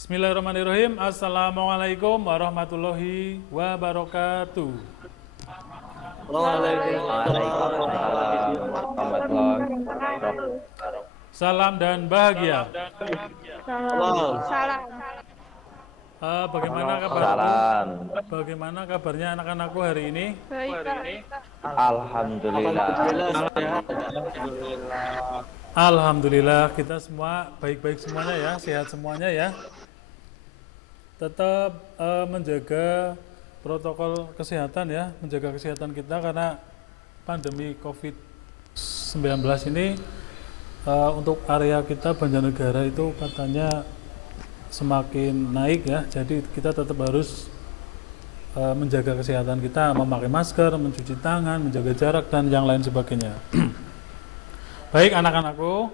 Bismillahirrahmanirrahim. Assalamualaikum warahmatullahi wabarakatuh. Waalaikumsalam warahmatullahi wabarakatuh. Salam dan bahagia. Salam. Bagaimana kabarku? Salam. Bagaimana kabarnya anak-anakku hari ini? Baik, Alhamdulillah. Alhamdulillah kita semua baik-baik semuanya ya, sehat semuanya ya. Tetap menjaga protokol kesehatan ya, menjaga kesehatan kita karena pandemi COVID-19 ini untuk area kita Banjarnegara itu katanya semakin naik ya, jadi kita tetap harus menjaga kesehatan kita, memakai masker, mencuci tangan, menjaga jarak dan yang lain sebagainya. Baik anak-anakku,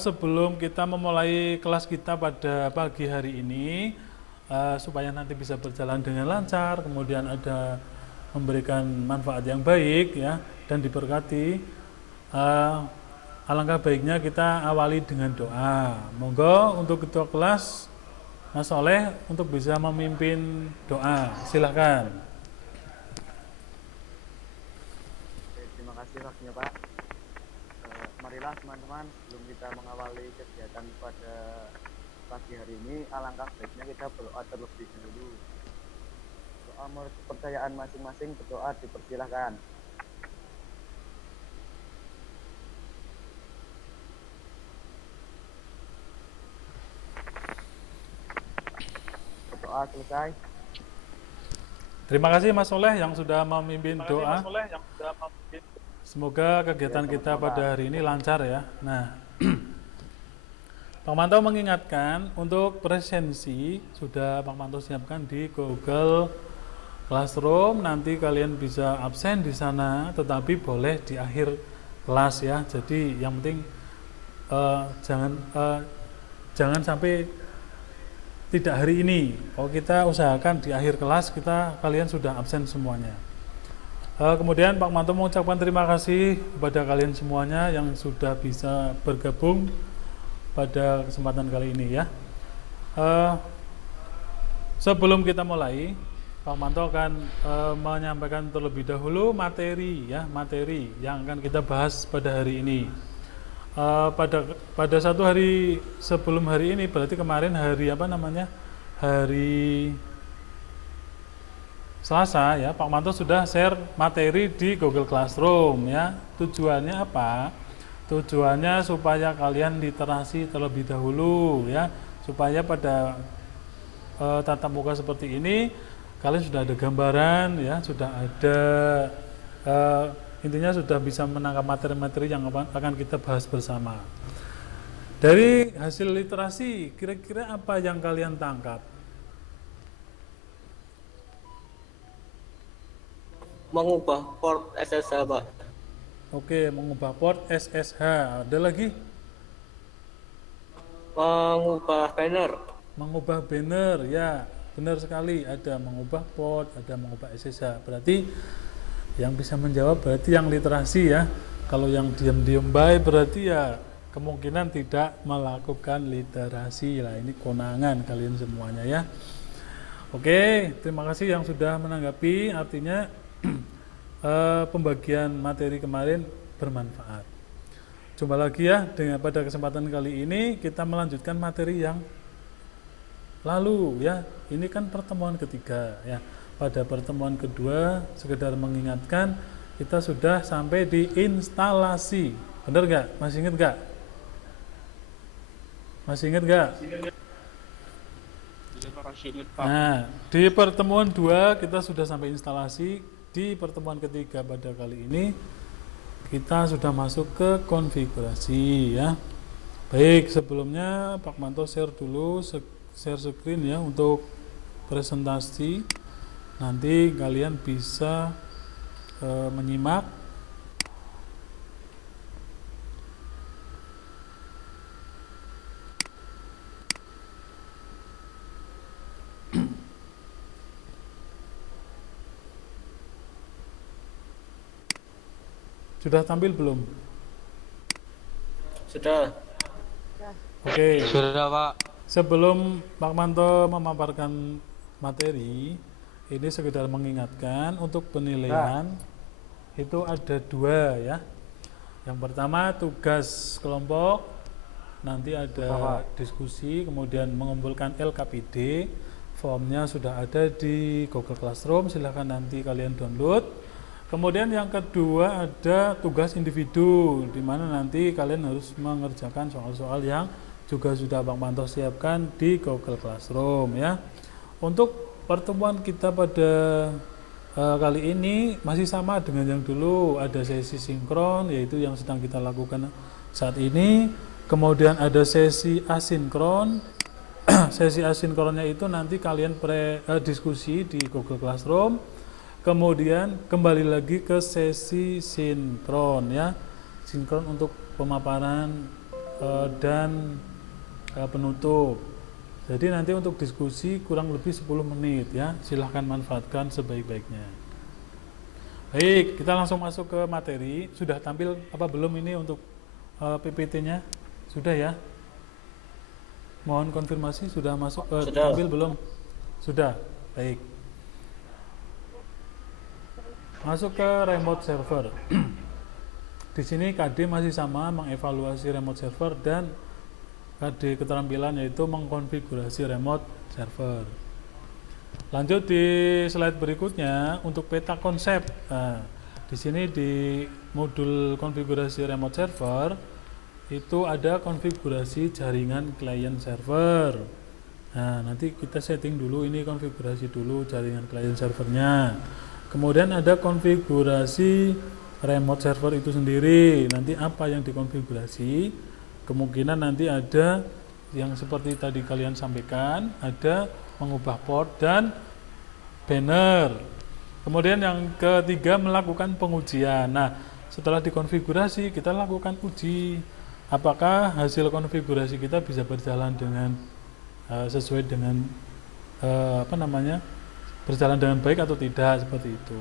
sebelum kita memulai kelas kita pada pagi hari ini, supaya nanti bisa berjalan dengan lancar, kemudian ada memberikan manfaat yang baik ya dan diberkati, alangkah baiknya kita awali dengan doa. Monggo untuk ketua kelas Mas Soleh untuk bisa memimpin doa, silakan. Terima kasih waktunya Pak. Marilah teman-teman, sebelum kita mengawali kegiatan pada pagi hari ini, alangkah baiknya kita berdoa terlebih dahulu. Doa menurut kepercayaan masing-masing, berdoa dipersilahkan. Berdoa selesai. Terima kasih Mas Soleh yang sudah memimpin doa. Semoga kegiatan kita pada hari ini lancar ya. Nah, Pak Manto mengingatkan untuk presensi sudah Pak Manto siapkan di Google Classroom. Nanti kalian bisa absen di sana, tetapi boleh di akhir kelas ya. Jadi yang penting jangan sampai tidak hari ini. Kalau kita usahakan di akhir kelas kalian sudah absen semuanya. Kemudian Pak Manto mengucapkan terima kasih kepada kalian semuanya yang sudah bisa bergabung pada kesempatan kali ini ya. Sebelum kita mulai, Pak Manto akan menyampaikan terlebih dahulu materi yang akan kita bahas pada hari ini. Pada satu hari sebelum hari ini, berarti kemarin hari hari Selasa ya, Pak Manto sudah share materi di Google Classroom ya. Tujuannya apa? Tujuannya supaya kalian literasi terlebih dahulu ya, supaya pada tatap muka seperti ini kalian sudah ada gambaran ya, sudah ada intinya sudah bisa menangkap materi-materi yang akan kita bahas bersama. Dari hasil literasi, kira-kira apa yang kalian tangkap? Mengubah port SSH, Pak. Oke, mengubah port SSH. Ada lagi? Mengubah banner. Mengubah banner, ya benar sekali. Ada mengubah port, ada mengubah SSH. Berarti yang bisa menjawab berarti yang literasi ya. Kalau yang diam-diam baik berarti ya kemungkinan tidak melakukan literasi lah. Ini konangan kalian semuanya ya. Oke, terima kasih yang sudah menanggapi. Artinya pembagian materi kemarin bermanfaat. Jumpa lagi ya dengan pada kesempatan kali ini kita melanjutkan materi yang lalu ya. Ini kan pertemuan ketiga ya. Pada pertemuan kedua sekedar mengingatkan kita sudah sampai di instalasi. Benar nggak? Masih ingat nggak? Masih ingat nggak? Nah, di pertemuan 2 kita sudah sampai instalasi. Di pertemuan ketiga pada kali ini kita sudah masuk ke konfigurasi ya. Baik, sebelumnya Pak Manto share dulu, share screen ya untuk presentasi. Nanti kalian bisa menyimak. Sudah tampil belum? Sudah. Oke. Sudah, Pak. Sebelum Pak Manto memaparkan materi, ini sekedar mengingatkan untuk penilaian itu ada 2 ya. Yang pertama tugas kelompok, nanti ada diskusi, kemudian mengumpulkan LKPD. Formnya sudah ada di Google Classroom, silahkan nanti kalian download. Kemudian yang kedua ada tugas individu, di mana nanti kalian harus mengerjakan soal-soal yang juga sudah Bang Manto siapkan di Google Classroom ya. Untuk pertemuan kita pada kali ini masih sama dengan yang dulu, ada sesi sinkron yaitu yang sedang kita lakukan saat ini. Kemudian ada sesi asinkron. Sesi asinkronnya itu nanti kalian diskusi di Google Classroom. Kemudian kembali lagi ke sesi sinkron ya. Sinkron untuk pemaparan dan penutup. Jadi nanti untuk diskusi kurang lebih 10 menit ya. Silahkan manfaatkan sebaik-baiknya. Baik, kita langsung masuk ke materi. Sudah tampil apa belum ini untuk PPT-nya? Sudah ya? Mohon konfirmasi sudah masuk tampil belum? Sudah. Baik. Masuk ke remote server. Di sini KD masih sama mengevaluasi remote server dan KD keterampilan yaitu mengkonfigurasi remote server. Lanjut di slide berikutnya untuk peta konsep. Nah, di sini di modul konfigurasi remote server itu ada konfigurasi jaringan client server. Nah, nanti kita setting dulu ini, konfigurasi dulu jaringan client servernya. Kemudian ada konfigurasi remote server itu sendiri. Nanti apa yang dikonfigurasi? Kemungkinan nanti ada yang seperti tadi kalian sampaikan, ada mengubah port dan banner. Kemudian yang ketiga melakukan pengujian. Nah, setelah dikonfigurasi kita lakukan uji. Apakah hasil konfigurasi kita bisa berjalan dengan sesuai dengan berjalan dengan baik atau tidak, seperti itu.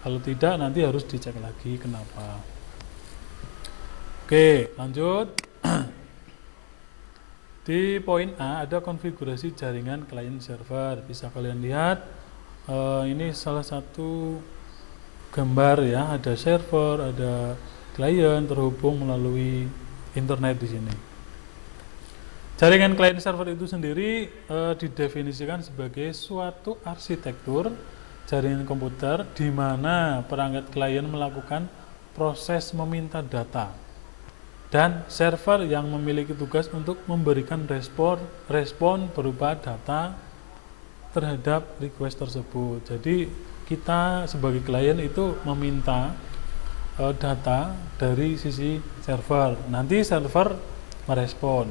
Kalau tidak nanti harus dicek lagi kenapa. Oke, lanjut. Di poin A ada konfigurasi jaringan client server. Bisa kalian lihat ini salah satu gambar ya, ada server, ada client terhubung melalui internet di sini. Jaringan client server itu sendiri didefinisikan sebagai suatu arsitektur jaringan komputer di mana perangkat klien melakukan proses meminta data dan server yang memiliki tugas untuk memberikan respon berupa data terhadap request tersebut. Jadi kita sebagai klien itu meminta data dari sisi server, nanti server merespon.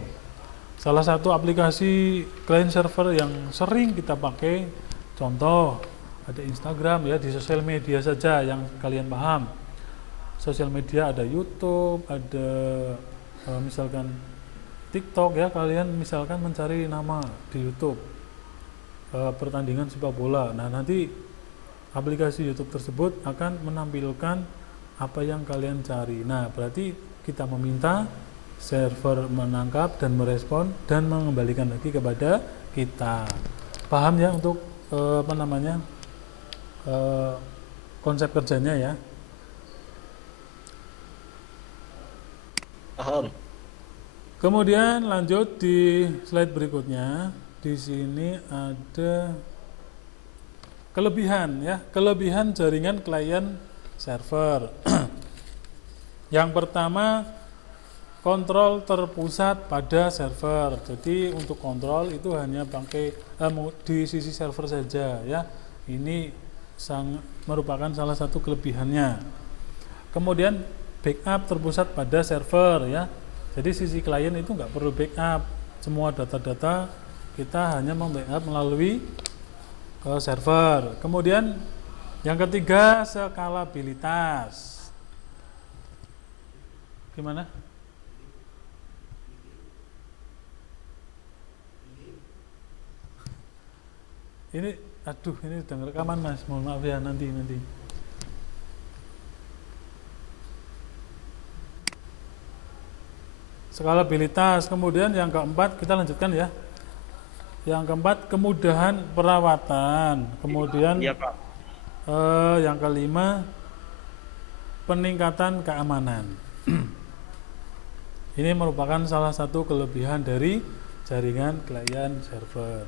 Salah satu aplikasi client server yang sering kita pakai, contoh ada Instagram ya, di sosial media saja yang kalian paham. Sosial media ada YouTube, ada misalkan TikTok ya, kalian misalkan mencari nama di YouTube pertandingan sepak bola. Nah, nanti aplikasi YouTube tersebut akan menampilkan apa yang kalian cari. Nah, berarti kita meminta server menangkap dan merespon dan mengembalikan lagi kepada kita. Paham ya untuk konsep kerjanya ya? Paham. Kemudian lanjut di slide berikutnya. Di sini ada kelebihan ya, kelebihan jaringan klien server. Yang pertama, kontrol terpusat pada server. Jadi untuk kontrol itu hanya pakai di sisi server saja ya. Ini merupakan salah satu kelebihannya. Kemudian backup terpusat pada server ya. Jadi sisi klien itu nggak perlu backup. Semua data-data kita hanya membackup melalui server. Kemudian yang ketiga, skalabilitas. Gimana? Ini, aduh, ini udah rekaman Mas, mohon maaf ya nanti. Skalabilitas. Kemudian yang keempat kita lanjutkan ya. Yang keempat, kemudahan perawatan. Kemudian Iya Pak. yang kelima, peningkatan keamanan. Ini merupakan salah satu kelebihan dari jaringan client server.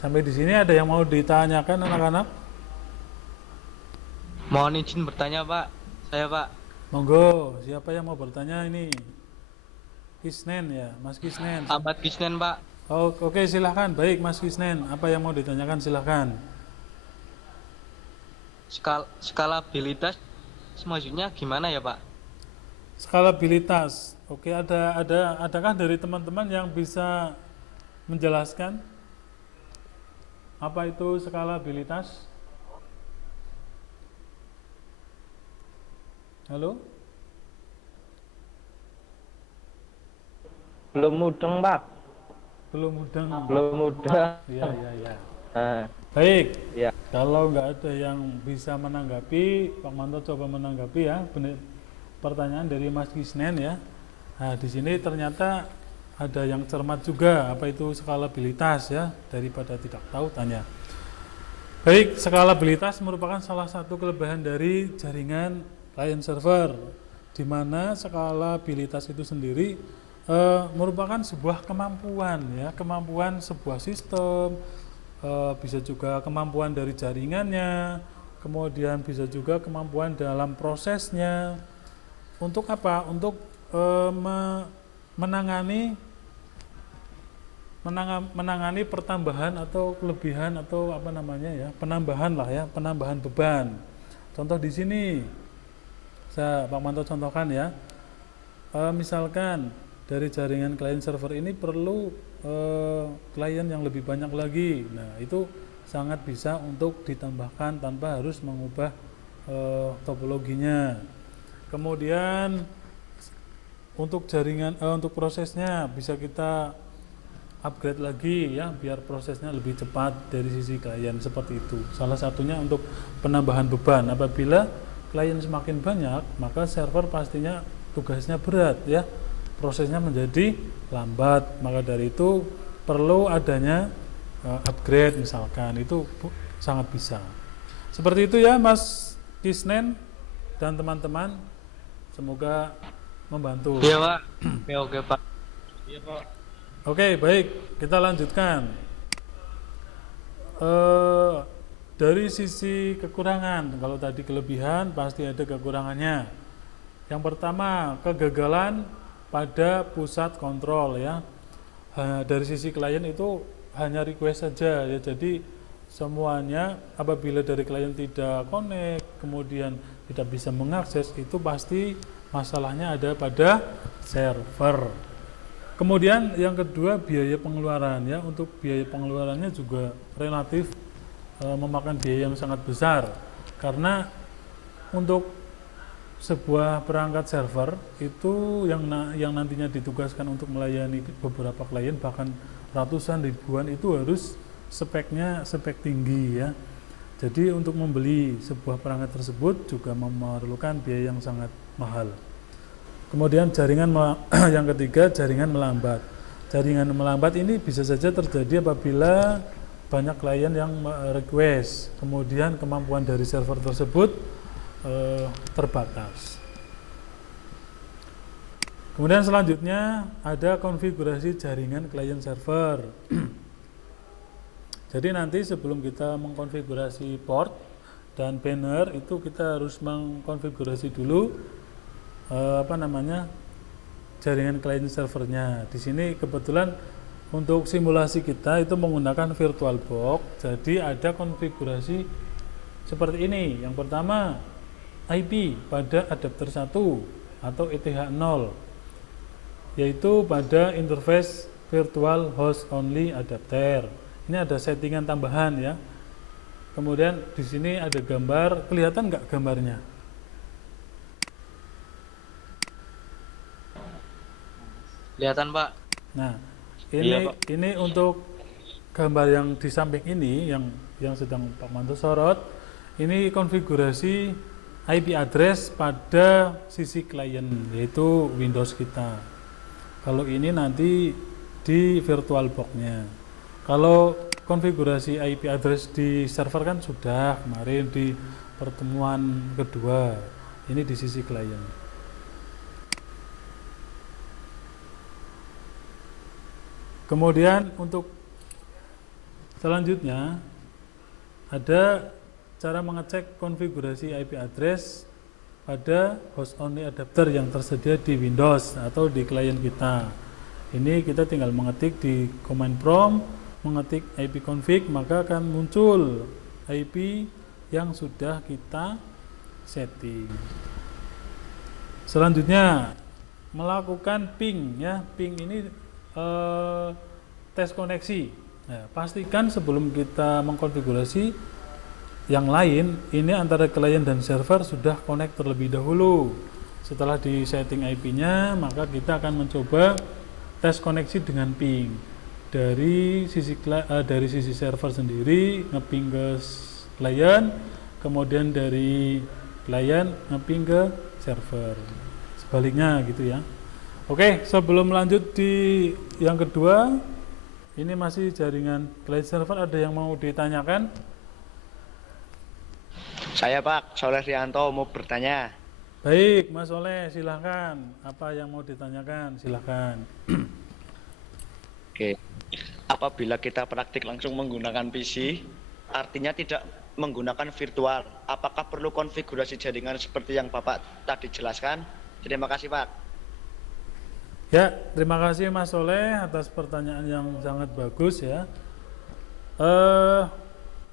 Sampai di sini ada yang mau ditanyakan anak-anak? Mohon izin bertanya Pak, saya Pak. Monggo, siapa yang mau bertanya ini? Kisnen ya, Mas Kisnen. Ahmad Kisnen Pak. Oh, oke, silahkan. Baik, Mas Kisnen, apa yang mau ditanyakan silahkan. Skalabilitas maksudnya gimana ya Pak? Skalabilitas. Oke, adakah dari teman-teman yang bisa menjelaskan apa itu skalabilitas? Halo? Belum mudeng Pak. Belum mudeng. Belum mudeng. Iya, iya, iya. Nah, Baik. ya. Kalau nggak ada yang bisa menanggapi, Pak Manto coba menanggapi ya pertanyaan dari Mas Kisnen ya. Nah, di sini ternyata ada yang cermat juga apa itu skalabilitas ya, daripada tidak tahu tanya. Baik, skalabilitas merupakan salah satu kelebihan dari jaringan client server, di mana skalabilitas itu sendiri merupakan sebuah kemampuan ya, kemampuan sebuah sistem, bisa juga kemampuan dari jaringannya, kemudian bisa juga kemampuan dalam prosesnya. Untuk apa? Untuk menangani pertambahan atau kelebihan atau apa namanya ya, penambahan lah ya, penambahan beban. Contoh di sini, Pak Manto contohkan ya, misalkan dari jaringan client server ini perlu klien yang lebih banyak lagi. Nah, itu sangat bisa untuk ditambahkan tanpa harus mengubah topologinya. Kemudian untuk jaringan untuk prosesnya bisa kita upgrade lagi ya, biar prosesnya lebih cepat dari sisi klien, seperti itu. Salah satunya untuk penambahan beban. Apabila klien semakin banyak, maka server pastinya tugasnya berat ya, prosesnya menjadi lambat. Maka dari itu perlu adanya upgrade misalkan, itu sangat bisa. Seperti itu ya Mas Kisnen dan teman-teman, semoga membantu. Iya Pak. Oke Pak. Iya Pak. Oke, baik, kita lanjutkan. Dari sisi kekurangan, kalau tadi kelebihan pasti ada kekurangannya. Yang pertama, kegagalan pada pusat kontrol ya. Dari sisi klien itu hanya request saja ya, jadi semuanya apabila dari klien tidak connect, kemudian tidak bisa mengakses, itu pasti masalahnya ada pada server. Kemudian yang kedua, biaya pengeluaran ya. Untuk biaya pengeluarannya juga relatif memakan biaya yang sangat besar, karena untuk sebuah perangkat server itu yang nantinya ditugaskan untuk melayani beberapa klien, bahkan ratusan ribuan, itu harus speknya spek tinggi ya. Jadi untuk membeli sebuah perangkat tersebut juga memerlukan biaya yang sangat mahal. Kemudian jaringan yang ketiga, jaringan melambat. Jaringan melambat ini bisa saja terjadi apabila banyak klien yang request, kemudian kemampuan dari server tersebut terbatas. Kemudian selanjutnya ada konfigurasi jaringan client server. Jadi nanti sebelum kita mengkonfigurasi port dan banner, itu kita harus mengkonfigurasi dulu jaringan client servernya. Di sini kebetulan untuk simulasi kita itu menggunakan VirtualBox, jadi ada konfigurasi seperti ini. Yang pertama, IP pada adapter 1 atau ETH0, yaitu pada interface virtual host only adapter. Ini ada settingan tambahan ya. Kemudian di sini ada gambar, kelihatan nggak gambarnya? Kelihatan Pak. Nah, Iya, Pak. ini untuk gambar yang di samping ini yang sedang Pak Manto sorot, ini konfigurasi IP address pada sisi klien, yaitu Windows kita. Kalau ini nanti di VirtualBox-nya. Kalau konfigurasi IP address di server kan sudah kemarin di pertemuan kedua. Ini di sisi klien. Kemudian untuk selanjutnya ada cara mengecek konfigurasi IP address pada host only adapter yang tersedia di Windows atau di klien kita. Ini kita tinggal mengetik di command prompt, mengetik ipconfig, maka akan muncul IP yang sudah kita setting. Selanjutnya melakukan ping ya. Ping ini tes koneksi. Nah, pastikan sebelum kita mengkonfigurasi yang lain, ini antara klien dan server sudah connect terlebih dahulu. Setelah di setting IP-nya, maka kita akan mencoba tes koneksi dengan ping. Dari sisi server sendiri ngeping ke klien, kemudian dari klien ngeping ke server. Sebaliknya gitu ya. Oke, sebelum lanjut di yang kedua, ini masih jaringan client server, ada yang mau ditanyakan? Saya Pak, Soleh Rianto mau bertanya. Baik, Mas Soleh, silahkan. Apa yang mau ditanyakan? Silahkan. Oke, apabila kita praktik langsung menggunakan PC, artinya tidak menggunakan virtual, apakah perlu konfigurasi jaringan seperti yang Bapak tadi jelaskan? Terima kasih Pak. Ya, terima kasih Mas Soleh atas pertanyaan yang sangat bagus ya.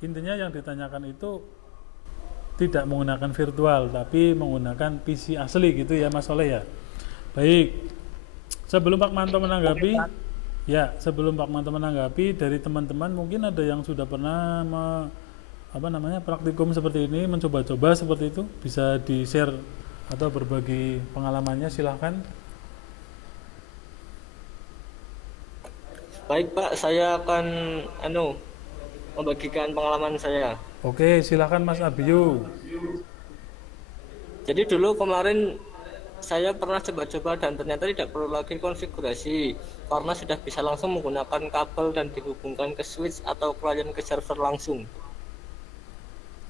Intinya yang ditanyakan itu tidak menggunakan virtual, tapi menggunakan PC asli gitu ya Mas Soleh ya. Baik, sebelum Pak Manto menanggapi, dari teman-teman mungkin ada yang sudah pernah praktikum seperti ini, mencoba-coba seperti itu, bisa di-share atau berbagi pengalamannya, silahkan. Baik Pak, saya akan membagikan pengalaman saya. Oke, silakan Mas Abiyu. Jadi dulu kemarin saya pernah coba-coba dan ternyata tidak perlu lagi konfigurasi karena sudah bisa langsung menggunakan kabel dan dihubungkan ke switch atau klien ke server langsung.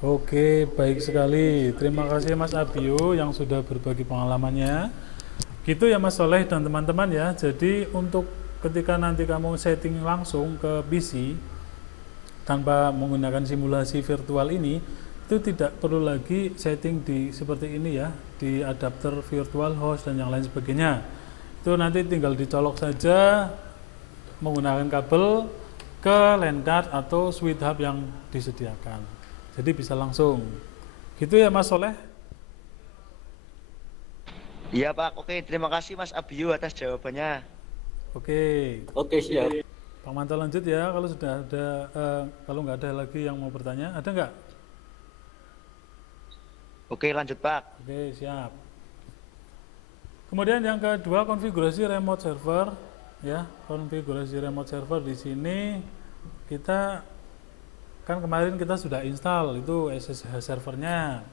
Oke, baik sekali. Terima kasih Mas Abiyu yang sudah berbagi pengalamannya. Gitu ya Mas Soleh dan teman-teman ya. Jadi untuk ketika nanti kamu setting langsung ke PC tanpa menggunakan simulasi virtual ini, itu tidak perlu lagi setting di seperti ini ya, di adapter virtual host dan yang lain sebagainya. Itu nanti tinggal dicolok saja menggunakan kabel ke LAN card atau switch hub yang disediakan. Jadi bisa langsung. Gitu ya Mas Soleh? Iya Pak, oke, terima kasih Mas Abiyu atas jawabannya. Oke, siap. Pak Manto lanjut ya. Kalau sudah ada, kalau nggak ada lagi yang mau bertanya, ada nggak? Oke, lanjut Pak. Oke, siap. Kemudian yang kedua, konfigurasi remote server ya. Konfigurasi remote server di sini kita kan kemarin kita sudah install itu SSH servernya.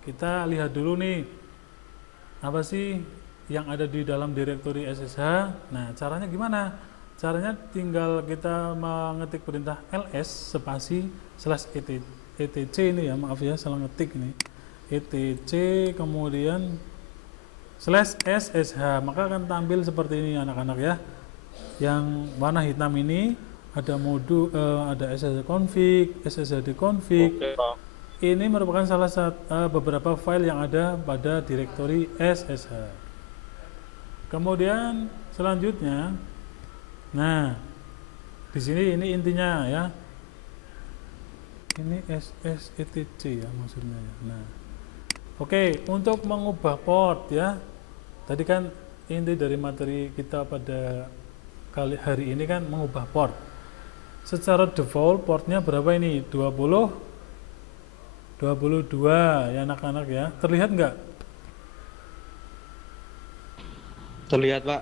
Kita lihat dulu nih apa sih yang ada di dalam direktori SSH. Nah, caranya gimana? Caranya tinggal kita mengetik perintah ls spasi /etc ini ya, maaf ya salah ngetik ini. etc kemudian /ssh, maka akan tampil seperti ini anak-anak ya. Yang warna hitam ini ada ada SSH config, SSHD config. Ini merupakan salah satu beberapa file yang ada pada direktori SSH. Kemudian selanjutnya, nah di sini ini intinya ya, ini SSETC ya maksudnya ya. Nah, oke, untuk mengubah port ya, tadi kan inti dari materi kita pada hari ini kan mengubah port. Secara default portnya berapa ini? 22 ya anak-anak ya. Terlihat nggak? Terlihat Pak.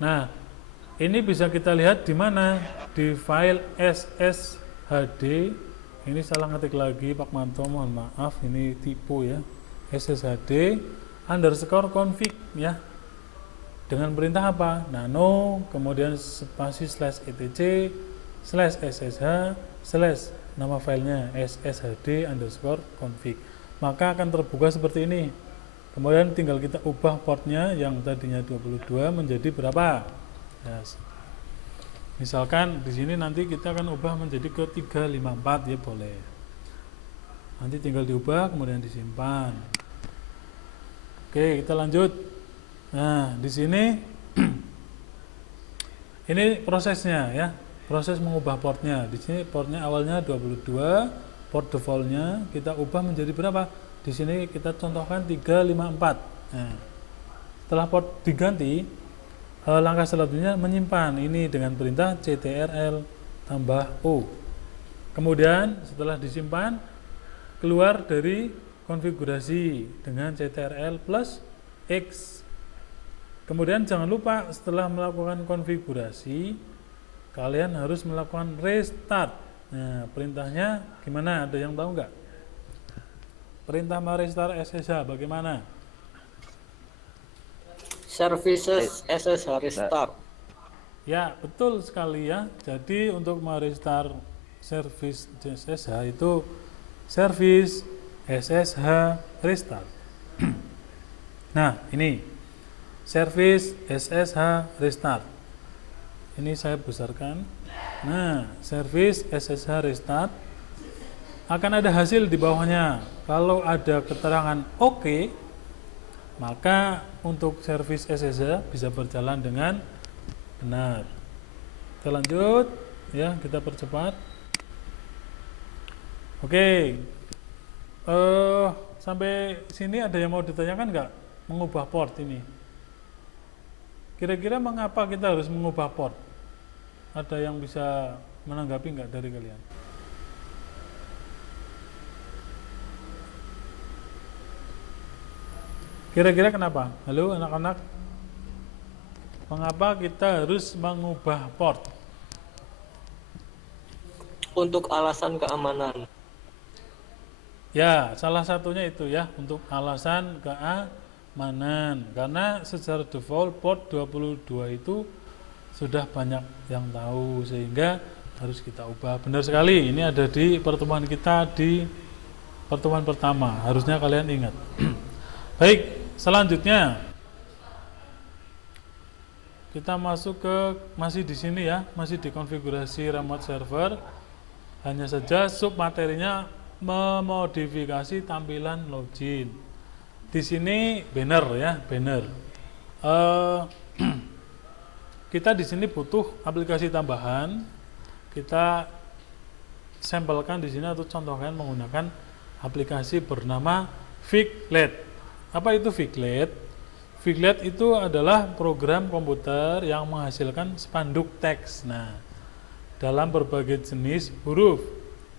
Nah, ini bisa kita lihat di mana? Di file SSHD. Ini salah ngetik lagi Pak Manto, mohon maaf, ini tipu ya. SSHD _ config ya. Dengan perintah apa? Nano, kemudian spasi /etc, /ssh / nama filenya sshd_config, maka akan terbuka seperti ini. Kemudian tinggal kita ubah portnya yang tadinya 22 menjadi berapa. Ya, misalkan di sini nanti kita akan ubah menjadi ke 354 ya, boleh. Nanti tinggal diubah kemudian disimpan. Oke, kita lanjut. Nah, di sini ini prosesnya ya. Proses mengubah portnya. Di sini portnya awalnya 22, port defaultnya kita ubah menjadi berapa? Di sini kita contohkan 354. Nah, setelah port diganti, langkah selanjutnya menyimpan ini dengan perintah ctrl tambah O. Kemudian setelah disimpan, keluar dari konfigurasi dengan ctrl plus X. Kemudian jangan lupa setelah melakukan konfigurasi, kalian harus melakukan restart. Nah, perintahnya gimana? Ada yang tahu nggak? Perintah merestart SSH bagaimana? Services SSH restart. Ya, betul sekali ya. Jadi untuk merestart service SSH itu service SSH restart. Nah, ini service SSH restart. Ini saya besarkan. Nah, service SSH restart akan ada hasil di bawahnya. Kalau ada keterangan oke, maka untuk service SSH bisa berjalan dengan benar. Kita lanjut ya, kita percepat. Oke. Sampai sini ada yang mau ditanyakan nggak? Mengubah port ini. Kira-kira mengapa kita harus mengubah port? Ada yang bisa menanggapi nggak dari kalian? Kira-kira kenapa? Halo anak-anak, mengapa kita harus mengubah port? Untuk alasan keamanan. Ya, salah satunya itu ya, untuk alasan keamanan. Karena secara default port 22 itu sudah banyak yang tahu, sehingga harus kita ubah. Benar sekali, ini ada di pertemuan kita di pertemuan pertama, harusnya kalian ingat. Baik, selanjutnya kita masuk ke masih di sini ya, masih di konfigurasi remote server. Hanya saja submaterinya memodifikasi tampilan login. Di sini banner ya, banner. Kita di sini butuh aplikasi tambahan. Kita sampelkan di sini atau contohkan menggunakan aplikasi bernama Figlet. Apa itu Figlet? Figlet itu adalah program komputer yang menghasilkan spanduk teks. Nah, dalam berbagai jenis huruf,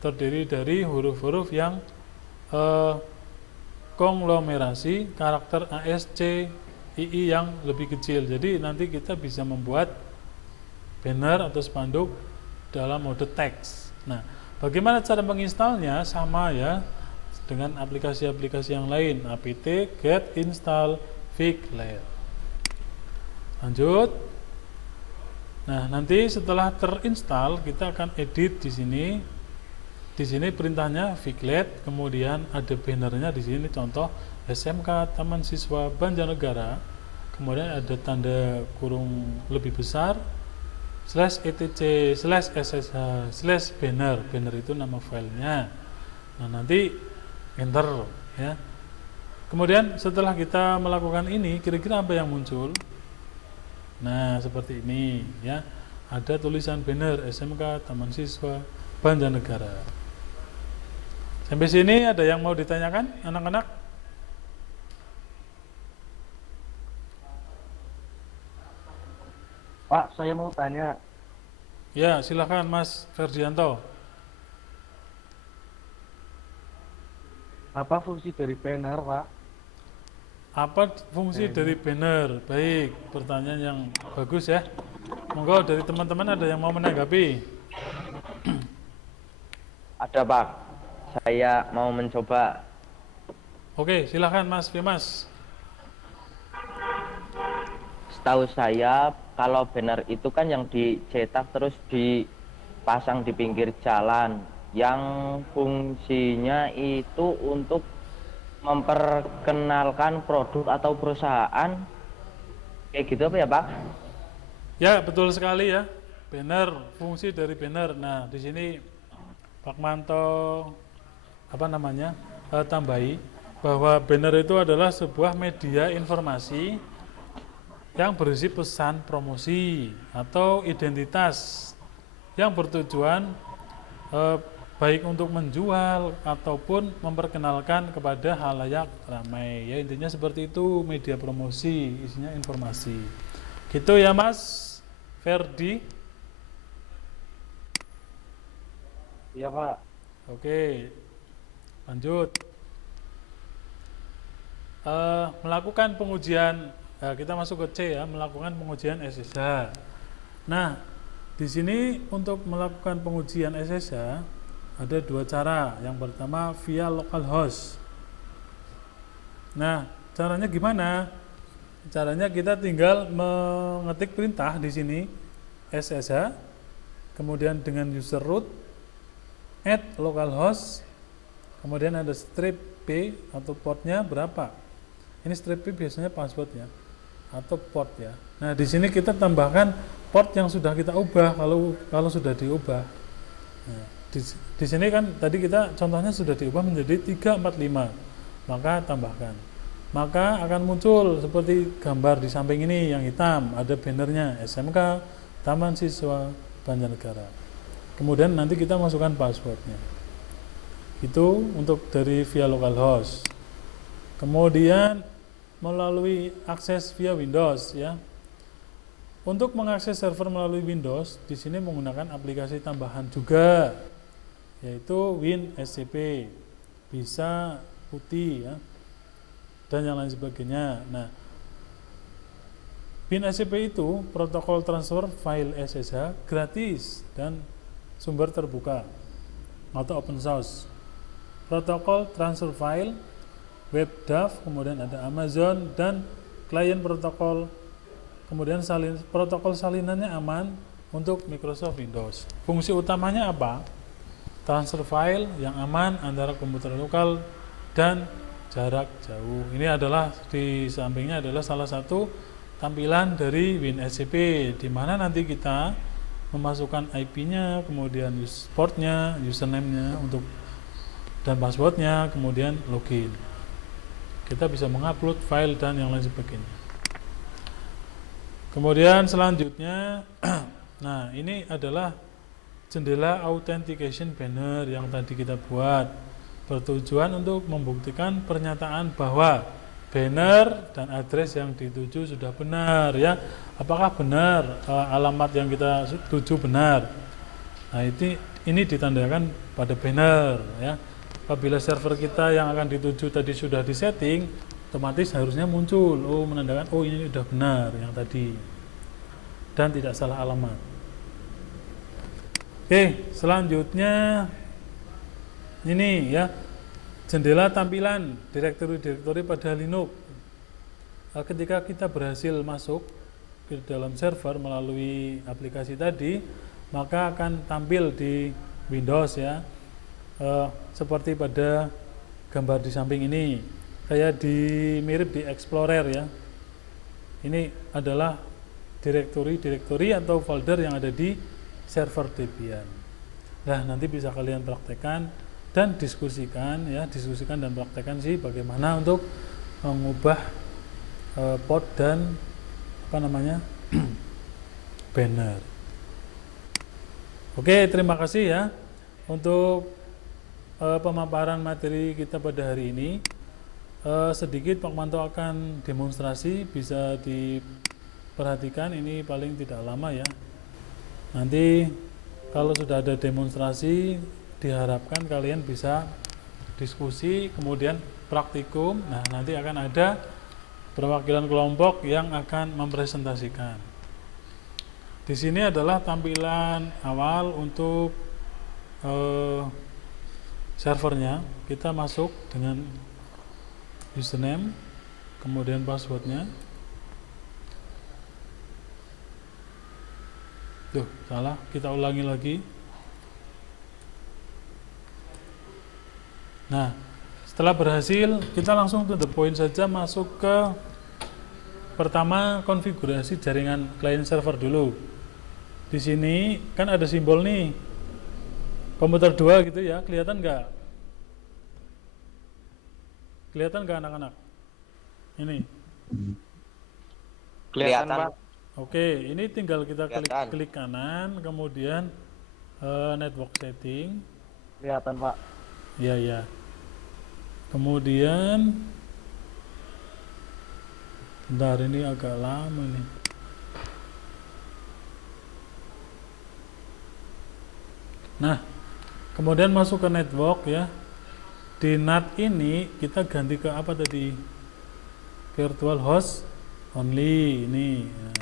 terdiri dari huruf-huruf yang konglomerasi karakter ASC II yang lebih kecil. Jadi nanti kita bisa membuat banner atau spanduk dalam mode teks. Nah, bagaimana cara menginstalnya? Sama ya dengan aplikasi-aplikasi yang lain, apt get install Figlet. Lanjut. Nah, nanti setelah terinstall kita akan edit di sini. Di sini perintahnya Figlet, kemudian ada bannernya di sini contoh SMK Taman Siswa Banjarnegara. Kemudian ada tanda kurung lebih besar /etc/ssh/banner. Banner itu nama filenya. Nah, nanti enter ya. Kemudian setelah kita melakukan ini, kira-kira apa yang muncul? Nah, seperti ini ya. Ada tulisan banner SMK Taman Siswa Banjarnegara. Sampai sini ada yang mau ditanyakan anak-anak? Pak, saya mau tanya. Ya, silakan Mas Ferdianto. Apa fungsi dari banner, Pak? Apa fungsi dari banner? Baik, pertanyaan yang bagus ya. Monggo dari teman-teman ada yang mau menanggapi? Ada, Pak. Saya mau mencoba. Oke, silakan Mas Fimas. Setahu saya, kalau banner itu kan yang dicetak terus pasang di pinggir jalan yang fungsinya itu untuk memperkenalkan produk atau perusahaan kayak gitu apa ya Pak? Ya, betul sekali ya. Banner, fungsi dari banner. Nah, di sini Pak Manto tambahi bahwa banner itu adalah sebuah media informasi yang berisi pesan promosi atau identitas yang bertujuan baik untuk menjual ataupun memperkenalkan kepada halayak ramai. Ya, intinya seperti itu, media promosi, isinya informasi. Gitu ya Mas Ferdi. Iya Pak. Oke, lanjut. Melakukan pengujian, kita masuk ke C ya, melakukan pengujian SSH. Nah, di sini untuk melakukan pengujian SSH ada dua cara. Yang pertama via localhost. Nah, caranya gimana? Caranya kita tinggal mengetik perintah di sini SSH, kemudian dengan user root add localhost, kemudian ada strip P atau portnya berapa. Ini strip P biasanya password ya, atau port ya. Nah, di sini kita tambahkan port yang sudah kita ubah kalau sudah diubah. Nah, di sini kan tadi kita contohnya sudah diubah menjadi 345, maka tambahkan. Maka akan muncul seperti gambar di samping ini yang hitam, ada bannernya SMK Taman Siswa Banjarnegara. Kemudian nanti kita masukkan passwordnya. Itu untuk dari via localhost. Kemudian melalui akses via Windows ya. Untuk mengakses server melalui Windows, di sini menggunakan aplikasi tambahan juga, yaitu WinSCP, bisa putih ya, dan yang lain sebagainya. Nah, WinSCP itu protokol transfer file SSH gratis dan sumber terbuka atau open source. Protokol transfer file, WebDAV, kemudian ada Amazon dan klien protokol. Kemudian protokol salinannya aman untuk Microsoft Windows. Fungsi utamanya apa? Transfer file yang aman antara komputer lokal dan jarak jauh. Ini adalah di sampingnya adalah salah satu tampilan dari WinSCP, di mana nanti kita memasukkan IP-nya, kemudian portnya, username-nya untuk dan passwordnya, kemudian login. Kita bisa mengupload file dan yang lain sebagainya. Kemudian selanjutnya, nah ini adalah jendela authentication banner yang tadi kita buat, bertujuan untuk membuktikan pernyataan bahwa banner dan address yang dituju sudah benar ya. Apakah benar alamat yang kita tuju benar? Nah, ini ditandakan pada banner ya. Apabila server kita yang akan dituju tadi sudah disetting, otomatis harusnya muncul menandakan ini sudah benar yang tadi dan tidak salah alamat. Oke, selanjutnya ini ya, jendela tampilan direktori pada Linux. Ketika kita berhasil masuk ke dalam server melalui aplikasi tadi, maka akan tampil di Windows ya, seperti pada gambar di samping ini, kayak mirip di Explorer ya. Ini adalah direktori atau folder yang ada di server Debian. Nah, nanti bisa kalian praktekkan dan diskusikan dan praktekkan sih bagaimana untuk mengubah port dan banner. Oke, terima kasih ya untuk pemaparan materi kita pada hari ini. Sedikit Pak Manto akan demonstrasi, bisa diperhatikan, ini paling tidak lama ya. Nanti kalau sudah ada demonstrasi, diharapkan kalian bisa diskusi, kemudian praktikum. Nah, nanti akan ada perwakilan kelompok yang akan mempresentasikan. Di sini adalah tampilan awal untuk servernya. Kita masuk dengan username, kemudian passwordnya. Salah, kita ulangi lagi. Nah, setelah berhasil, kita langsung to the point saja, masuk ke pertama konfigurasi jaringan client server dulu. Di sini kan ada simbol nih, komputer 2 gitu ya, kelihatan nggak? Kelihatan nggak anak-anak? Ini. Kelihatan, Pak. Oke, ini tinggal kita Kelihatan. klik kanan, kemudian network setting. Kelihatan, Pak. Ya, ya. Kemudian, bentar, ini agak lama nih. Nah, kemudian masuk ke network ya. Di NAT ini kita ganti ke apa tadi? Virtual host only ini. Nah.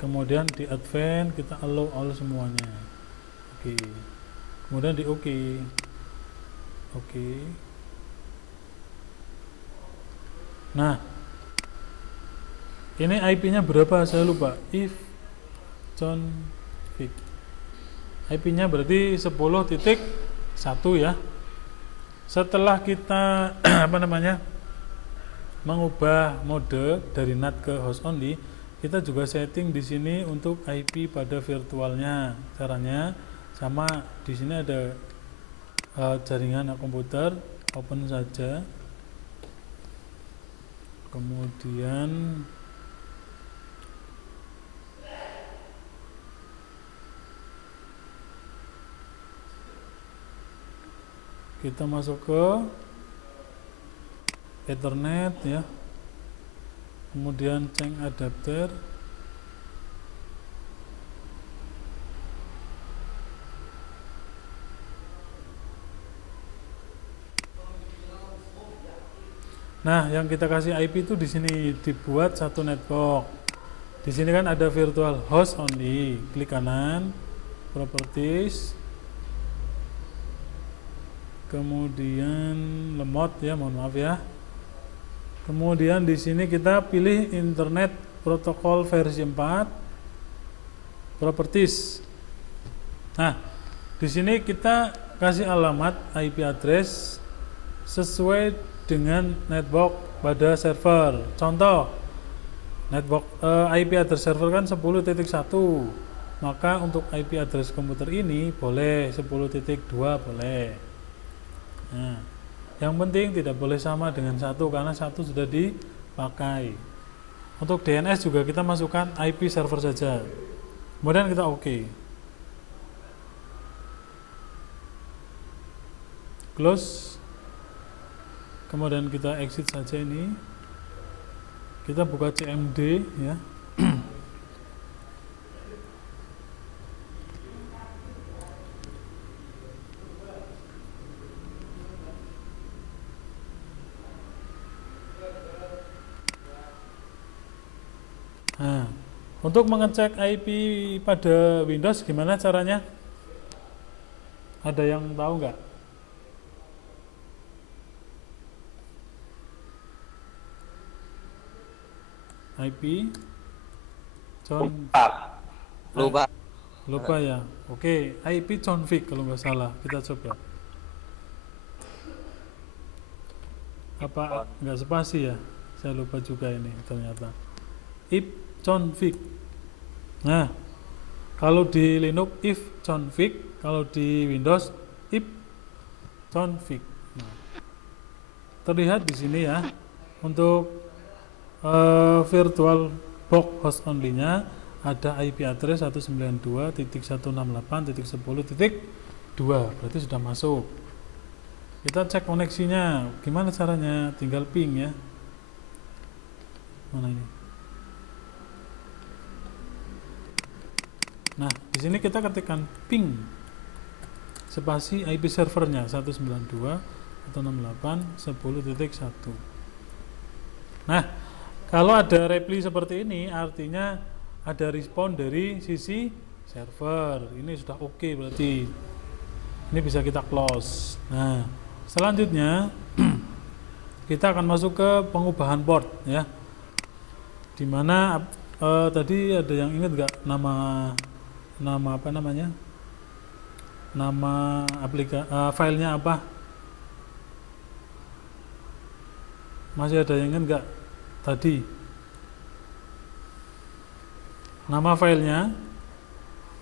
Kemudian di advance kita allow all semuanya. Oke. Kemudian di oke. Oke. Nah, ini IP-nya berapa? Saya lupa. If config. IP-nya berarti 10.1 ya. Setelah kita mengubah mode dari NAT ke host only, kita juga setting di sini untuk IP pada virtualnya. Caranya sama, di sini ada jaringan komputer, open saja. Kemudian kita masuk ke Ethernet ya, kemudian change adapter, nah yang kita kasih IP itu di sini dibuat satu network. Di sini kan ada virtual host only, klik kanan, properties, kemudian lemot ya, mohon maaf ya. Kemudian di sini kita pilih internet protokol versi 4, properties. Nah, di sini kita kasih alamat IP address sesuai dengan network pada server. Contoh, network IP address server kan 10.1, maka untuk IP address komputer ini boleh 10.2 boleh. Nah, yang penting tidak boleh sama dengan 1 karena 1 sudah dipakai. Untuk DNS juga kita masukkan IP server saja. Kemudian kita oke. Close. Kemudian kita exit saja ini. Kita buka CMD ya. Nah, untuk mengecek IP pada Windows gimana caranya? Ada yang tahu nggak? IP lupa ya. Oke, IP config kalau nggak salah, kita coba. Apa nggak spasi ya? Saya lupa juga ini ternyata. If config. Nah, kalau di Linux if config, kalau di Windows if config. Nah, terlihat di sini ya. Untuk virtual box host only-nya ada IP address 192.168.10.2, berarti sudah masuk. Kita cek koneksinya, gimana caranya? Tinggal ping ya. Mana ini? Nah, di sini kita ketikkan ping spasi IP servernya 192.168.10.1. Nah, kalau ada reply seperti ini artinya ada respon dari sisi server. Ini sudah oke berarti. Ini bisa kita close. Nah, selanjutnya kita akan masuk ke pengubahan port ya. Dimana tadi ada yang ingat nggak nama apa namanya? Nama filenya apa? Masih ada yang ingat nggak tadi? Nama filenya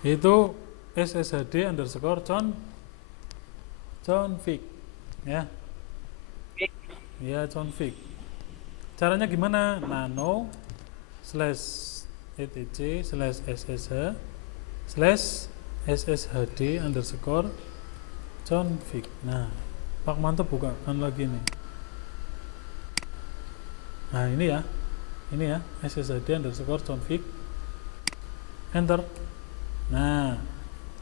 itu sshd_config ya. Ya, config. Caranya gimana? Nano /etc /sshd_config. Nah, Pak Mantap bukakan lagi nih. Nah, ini ya sshd_config, enter. Nah,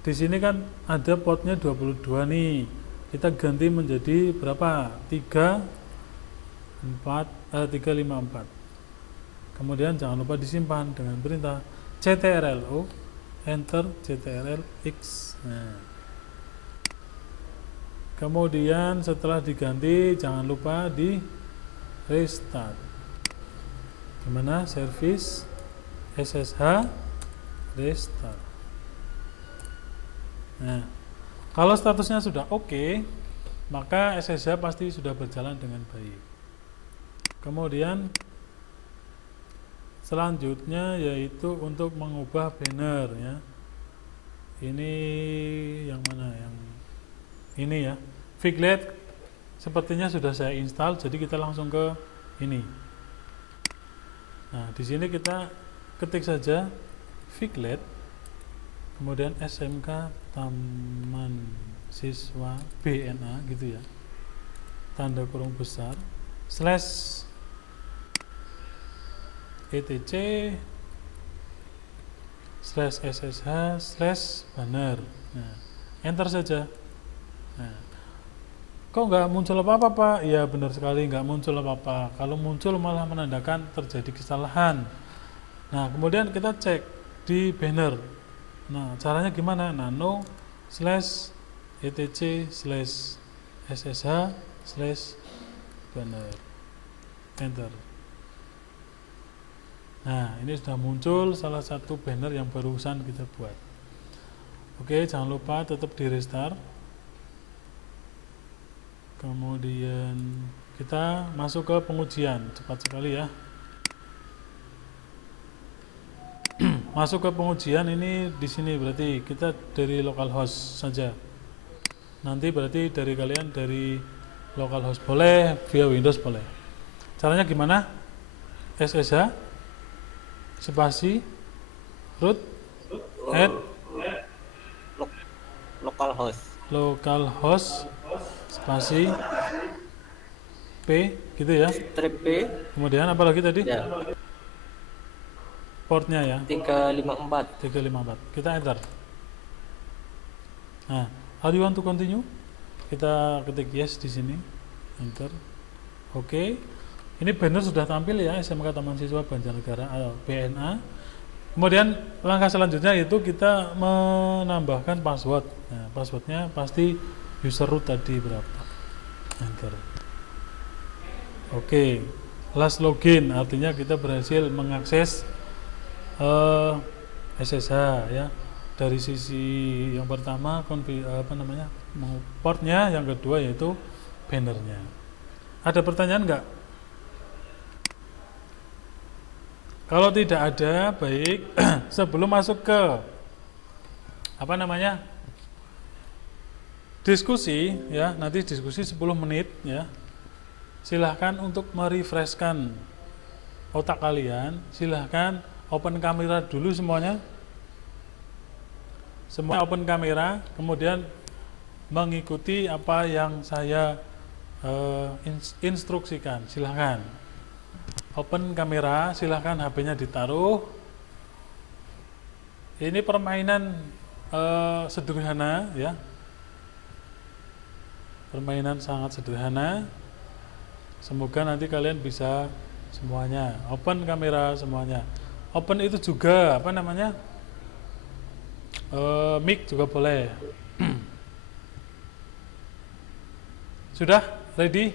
di sini kan ada portnya 22 nih, kita ganti menjadi berapa? 354. Kemudian jangan lupa disimpan dengan perintah ctrl-o, enter, ctrl-x. Nah, kemudian setelah diganti jangan lupa di restart. Gimana? Service SSH restart. Nah, kalau statusnya sudah oke, maka SSH pasti sudah berjalan dengan baik. Kemudian selanjutnya yaitu untuk mengubah banner ya. Ini yang mana? Yang ini ya. Figlet sepertinya sudah saya install, jadi kita langsung ke ini. Nah, di sini kita ketik saja Figlet, kemudian SMK Taman Siswa BNA gitu ya, tanda kurung besar /etc/ssh/banner. Nah, enter saja. Nah, kok nggak muncul apa-apa, Pak? Ya, benar sekali, nggak muncul apa-apa. Kalau muncul malah menandakan terjadi kesalahan. Nah, kemudian kita cek di banner. Nah, caranya gimana? Nano /etc/ssh/banner, enter. Nah, ini sudah muncul salah satu banner yang barusan kita buat. Oke, jangan lupa tetap di restart. Kemudian kita masuk ke pengujian, cepat sekali ya. Masuk ke pengujian ini di sini berarti kita dari localhost saja. Nanti berarti dari kalian dari localhost boleh, via Windows boleh. Caranya gimana? SSH spasi root add localhost spasi P gitu ya. Strip P. Kemudian apa lagi tadi? Ya. Portnya ya. 354. Kita enter. Nah, how do you want to continue? Kita ketik yes di sini. Enter. Oke. Ini banner sudah tampil ya, SMK Taman Siswa Banjarnegara atau BNA. Kemudian langkah selanjutnya itu kita menambahkan password. Nah, passwordnya pasti user root tadi berapa. Enter. Oke. Last login artinya kita berhasil mengakses SSH ya. Dari sisi yang pertama portnya, yang kedua yaitu bannernya. Ada pertanyaan enggak? Kalau tidak ada, baik. Sebelum masuk ke diskusi ya, nanti diskusi 10 menit ya. Silahkan untuk merefreshkan otak kalian. Silahkan open kamera dulu semuanya. Semua open kamera, kemudian mengikuti apa yang saya instruksikan. Silahkan open kamera, silahkan HP-nya ditaruh. Ini permainan sederhana ya, permainan sangat sederhana. Semoga nanti kalian bisa semuanya open kamera semuanya. Open itu juga mic juga boleh. Sudah ready?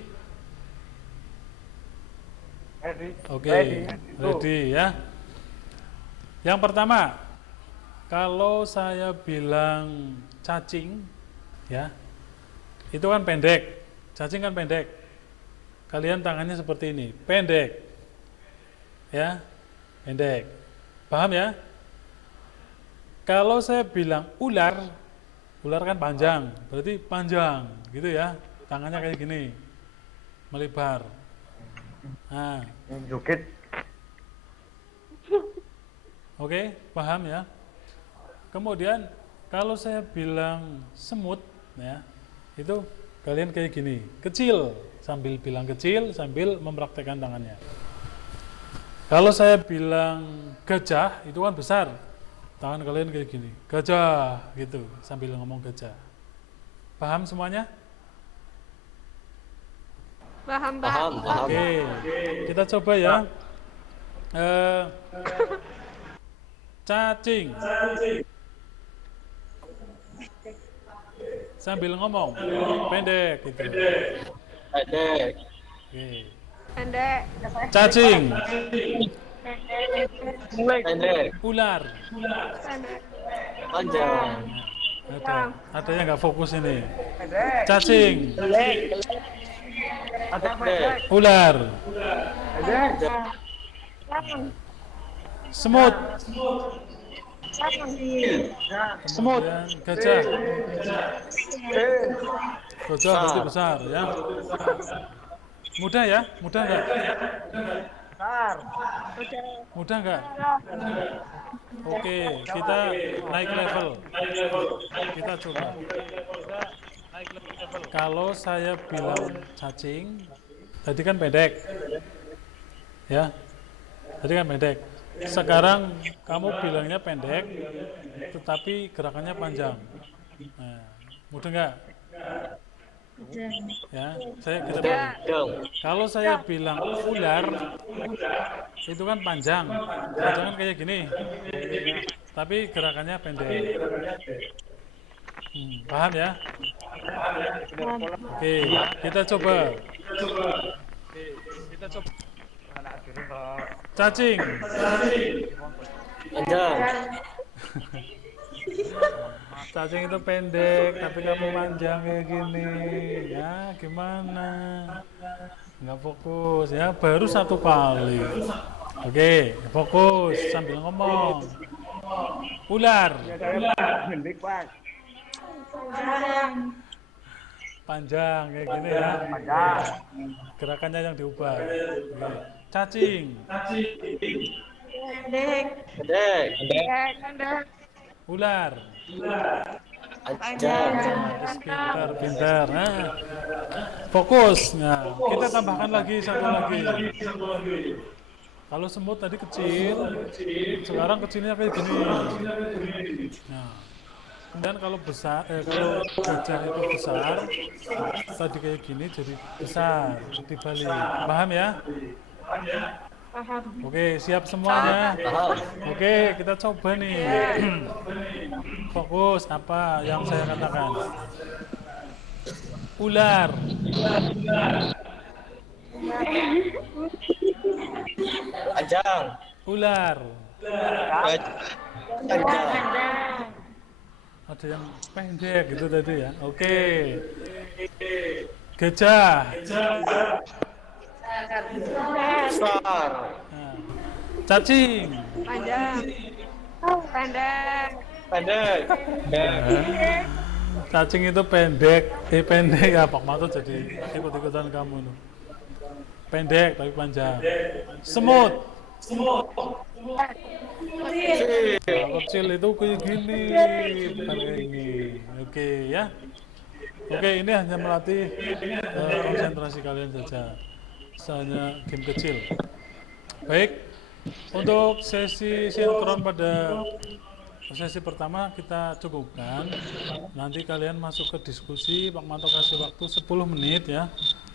Oke, ready ya. Yang pertama, kalau saya bilang cacing ya, itu kan pendek. Cacing kan pendek. kalian tangannya seperti ini, pendek. Ya, pendek. Paham ya? Kalau saya bilang ular, ular kan panjang, berarti panjang, gitu ya. Tangannya kayak gini, melebar. Nah, Jukit. oke, paham ya? Kemudian kalau saya bilang semut, ya, itu kalian kayak gini, kecil, sambil bilang kecil, sambil mempraktekkan tangannya. Kalau saya bilang gajah, itu kan besar, tangan kalian kayak gini, gajah, gitu, sambil ngomong gajah. Paham semuanya? Paham, Pak. Paham, paham. Oke, kita coba ya. Cacing. Sambil ngomong, pendek gitu. Pendek. Oke. Pendek. Cacing, Pendek. ular. Pendek. Panjang. Ada yang nggak fokus ini. Cacing, Pendek. ular, semut, semut, gajah. Gajah berarti besar ya. Mudah ya? Mudah nggak? Mudah nggak? Oke, kita naik level. Kita coba. Kalau saya bilang cacing, tadi kan pendek, ya. Tadi kan pendek. Sekarang kamu bilangnya pendek, tetapi gerakannya panjang. Nah, mudah nggak? Ya, kita balik. Kalau saya bilang ular, itu kan panjang, panjang kan kayak gini, tapi gerakannya pendek. Paham ya? Oke, kita coba. Cacing, Panjang. cacing itu pendek, tapi kamu panjang kayak gini. Ya, gimana? Nggak fokus ya, baru satu kali. Oke, fokus sambil ngomong. Ular. Panjang kayak gini ya. Gerakannya yang diubah. Oke. Cacing, Pendek. Pendek. Pendek. ular. Panjang. Pintar, pintar. Nah, fokus. Nah, kita tambahkan lagi satu lagi. Kalau semut tadi kecil, sekarang kecilnya kayak gini. Nah, kemudian kalau besar, kalau gajah itu besar, tadi kayak gini jadi besar, dibalik. Paham ya? Paham. Oke, siap semuanya. Paham. Oke, kita coba nih. Fokus apa yang saya katakan. Ular, Panjang. ular. Panjang. Ada yang pendek gitu tadi ya. Oke. Gajah. Besar. Nah. Cacing. Panjang. Pendek. Pendek. Cacing itu pendek. Pendek ya Pak Mato jadi ikut-ikutan kamu nih. Pendek tapi panjang. Semut. Nah, kecil itu kayak gini, bukan kayak ini. Oke ya. Oke, ini hanya melatih konsentrasi kalian saja. Hanya game kecil. Baik, untuk sesi sinkron pada sesi pertama kita cukupkan. Nanti kalian masuk ke diskusi, Pak Manto kasih waktu 10 menit ya.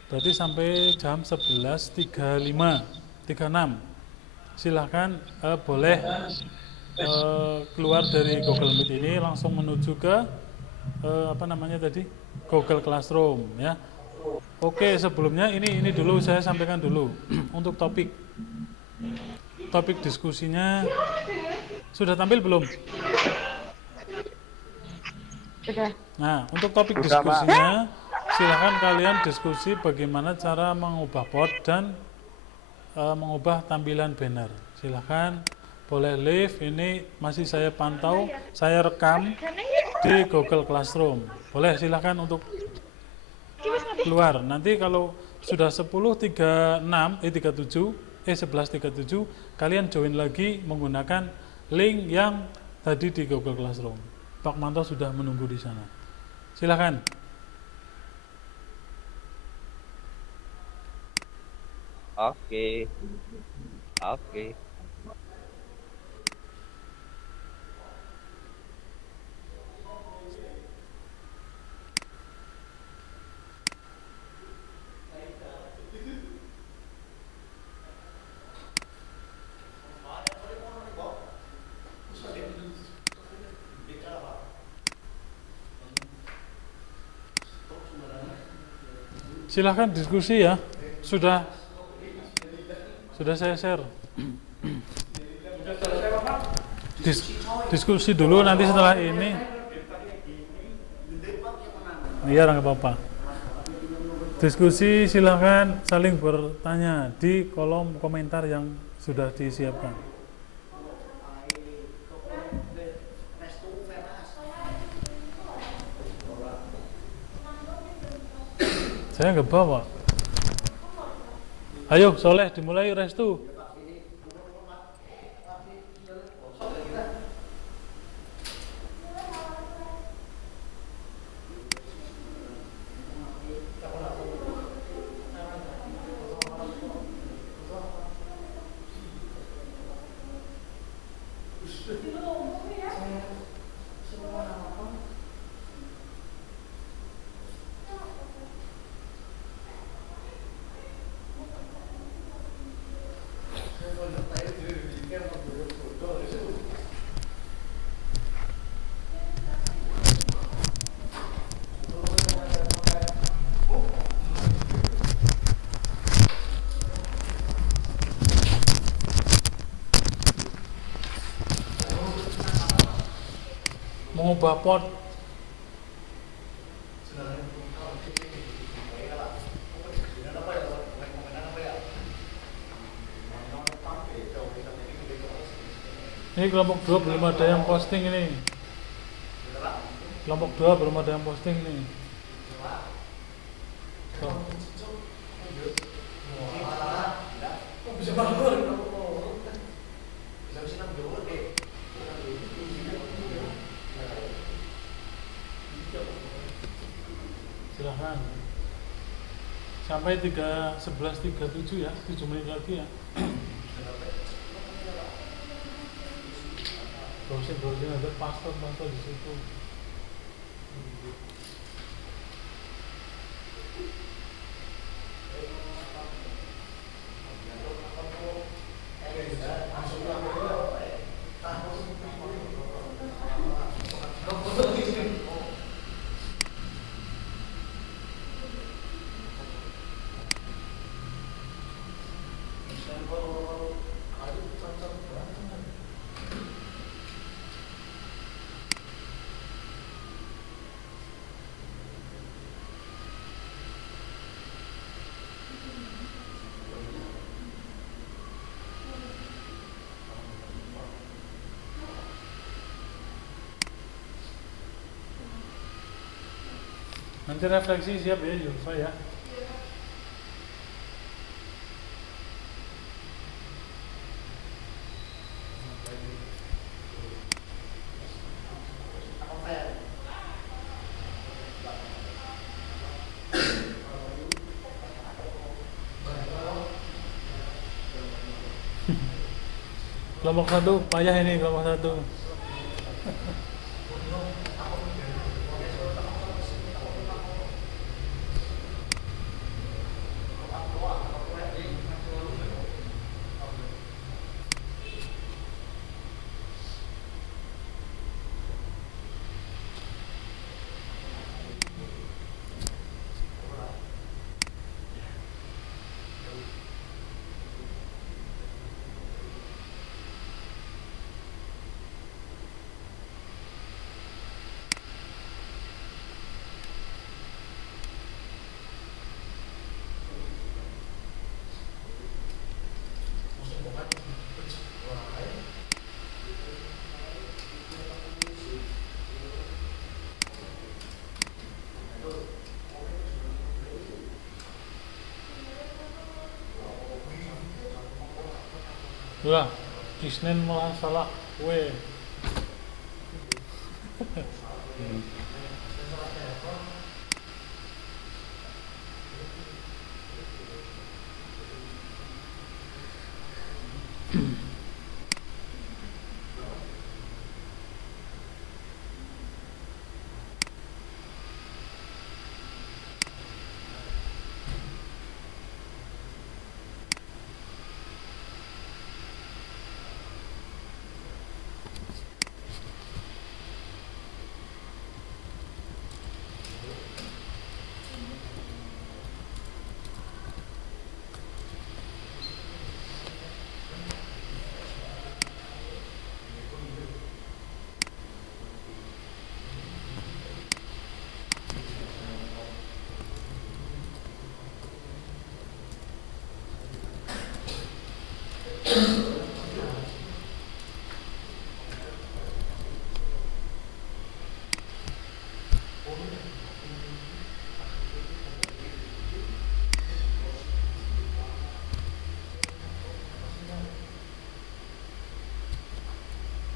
Berarti sampai jam 11.35, 36. Silahkan boleh keluar dari Google Meet ini langsung menuju ke apa namanya tadi, Google Classroom ya. Oke, sebelumnya ini dulu saya sampaikan dulu untuk topik diskusinya sudah tampil belum? Sudah. Nah, untuk topik diskusinya silahkan kalian diskusi bagaimana cara mengubah pot dan mengubah tampilan banner. Silahkan boleh live, ini masih saya pantau, saya rekam di Google Classroom. Boleh silahkan untuk keluar. Nanti kalau sudah 11:37 kalian join lagi menggunakan link yang tadi di Google Classroom. Pak Manto sudah menunggu di sana. Silahkan. Oke. Silahkan diskusi ya. Sudah saya share. Diskusi dulu, nanti setelah ini. Iya, nggak apa-apa. Diskusi silahkan saling bertanya di kolom komentar yang sudah disiapkan. Saya nggak bawa. Ayo, Soleh, dimulai Restu. Mengubah pot. Ini kelompok 2 belum ada yang posting ini. Kelompok 2 belum ada yang posting ini. So. Silahkan. Sampai 11:37 ya, 7 menit lagi ya. Browsing ada password di situ. Nanti refleksi siap ya Julfa ya. Kelompok 1 payah ini, kelompok 1. Lah, Isnin malah salah kue.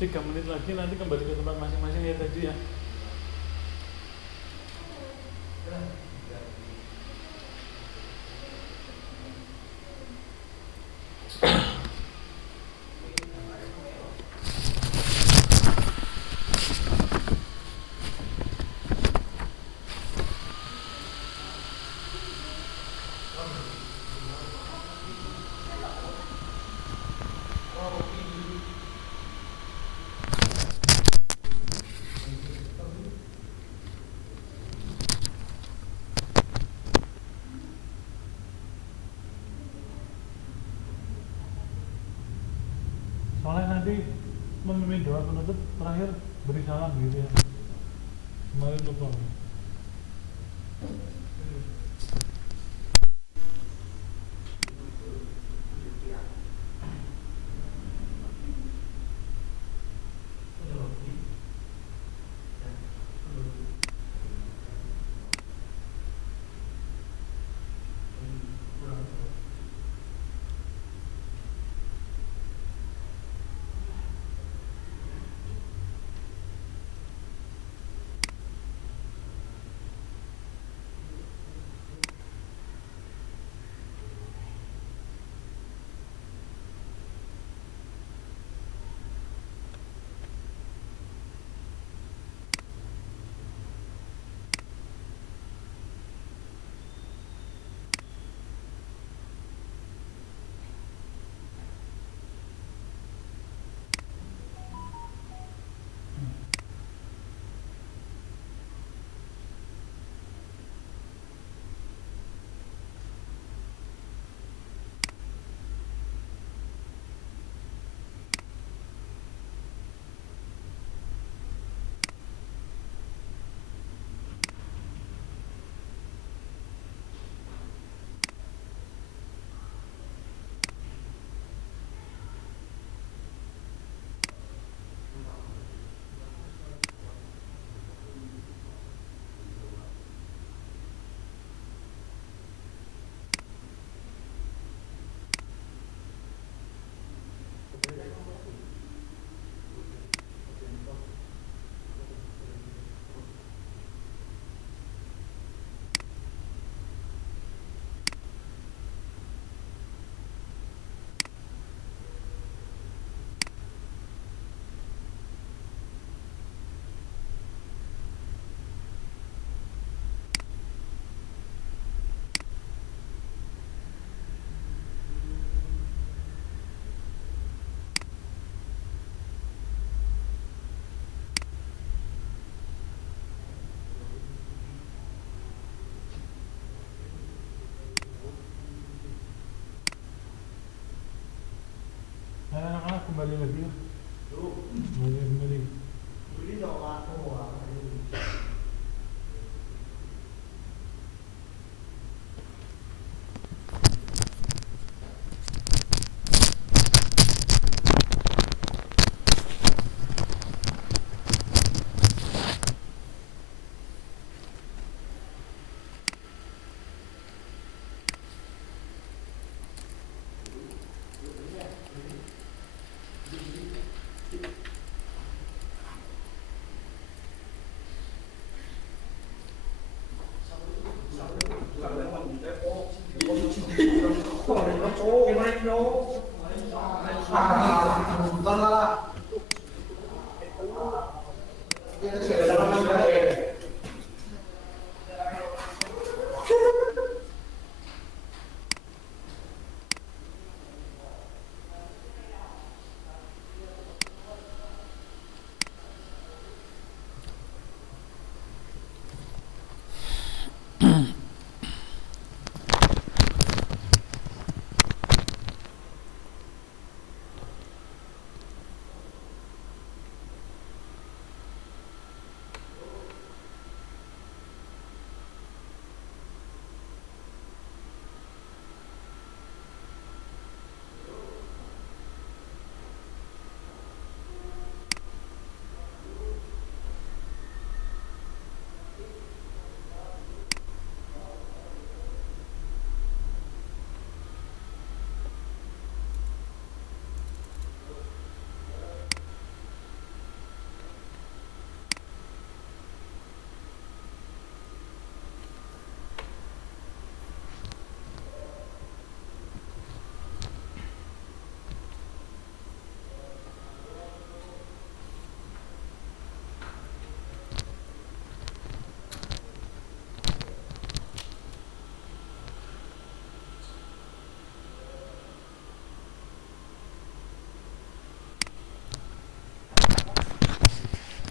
Tiga menit lagi nanti kembali ke tempat masing-masing ya tadi ya. Soalnya nanti memimpin doa penutup terakhir beri salam gitu ya. Kemarin lupa. Anak-anak kembali lagi ya. Kembali.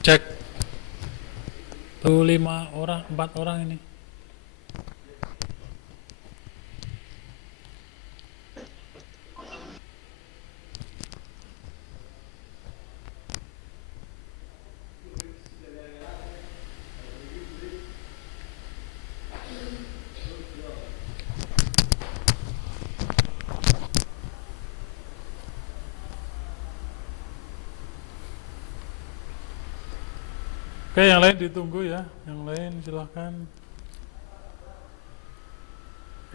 Cek. Tuh 5 orang, 4 orang ini. Oke, yang lain ditunggu ya. Yang lain silahkan.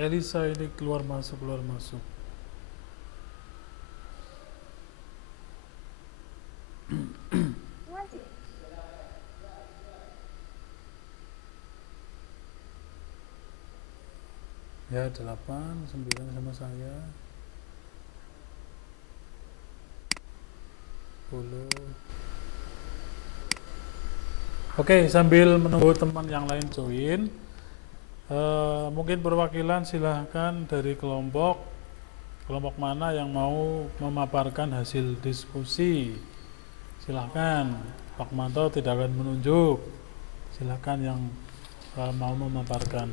Elisa ini keluar masuk, keluar masuk. Ya, 8, 9 sama saya. 10. Oke, sambil menunggu teman yang lain join, mungkin perwakilan silahkan dari kelompok mana yang mau memaparkan hasil diskusi. Silahkan, Pak Manto tidak akan menunjuk. Silahkan yang mau memaparkan.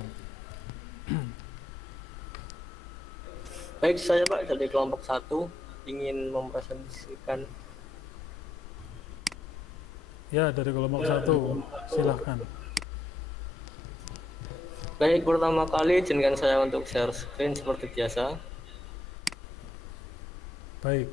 Baik, saya Pak dari kelompok 1 ingin mempresentasikan. Ya, dari kelompok 1, silahkan. Baik, pertama kali izinkan saya untuk share screen seperti biasa. Baik.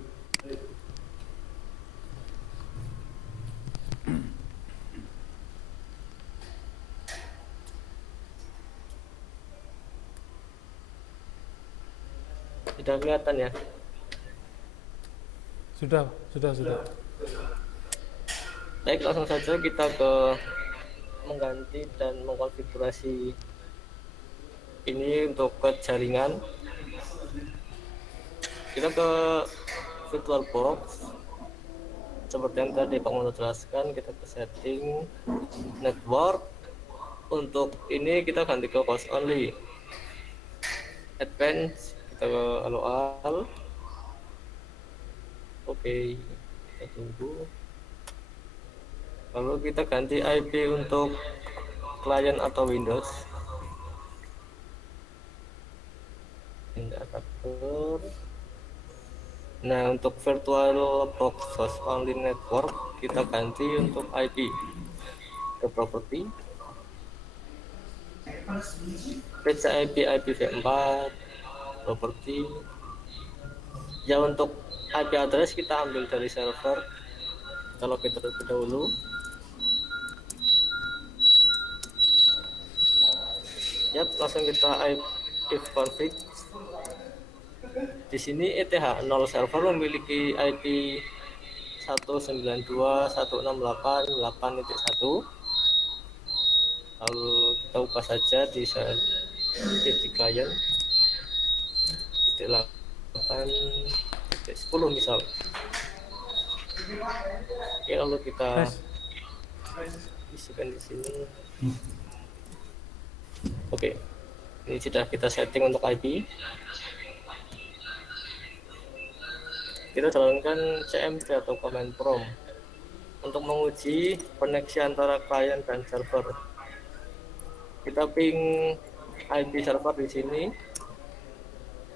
Tidak kelihatan ya? Sudah. Baik, langsung saja kita ke mengganti dan mengkonfigurasi ini untuk ke jaringan. Kita ke VirtualBox seperti yang tadi Pak Mono jelaskan. Kita ke setting network. Untuk ini kita ganti ke host only. Advance kita ke aloal. Oke, kita tunggu. Lalu kita ganti IP untuk klien atau Windows. Nah, untuk VirtualBox host only network kita ganti untuk IP ke property. Page IP IPv4 property. Ya, untuk IP address kita ambil dari server. Kita login terlebih dahulu. Yap, langsung kita if config. Di sini ETH 0 server memiliki IP 192.168.8.1. Lalu kita buka saja di client. 10 misal. Oke, lalu kita Tes. isikan di sini. Oke, ini sudah kita setting untuk IP. Kita jalankan CMP atau command prompt untuk menguji koneksi antara klien dan server. Kita ping IP server di sini.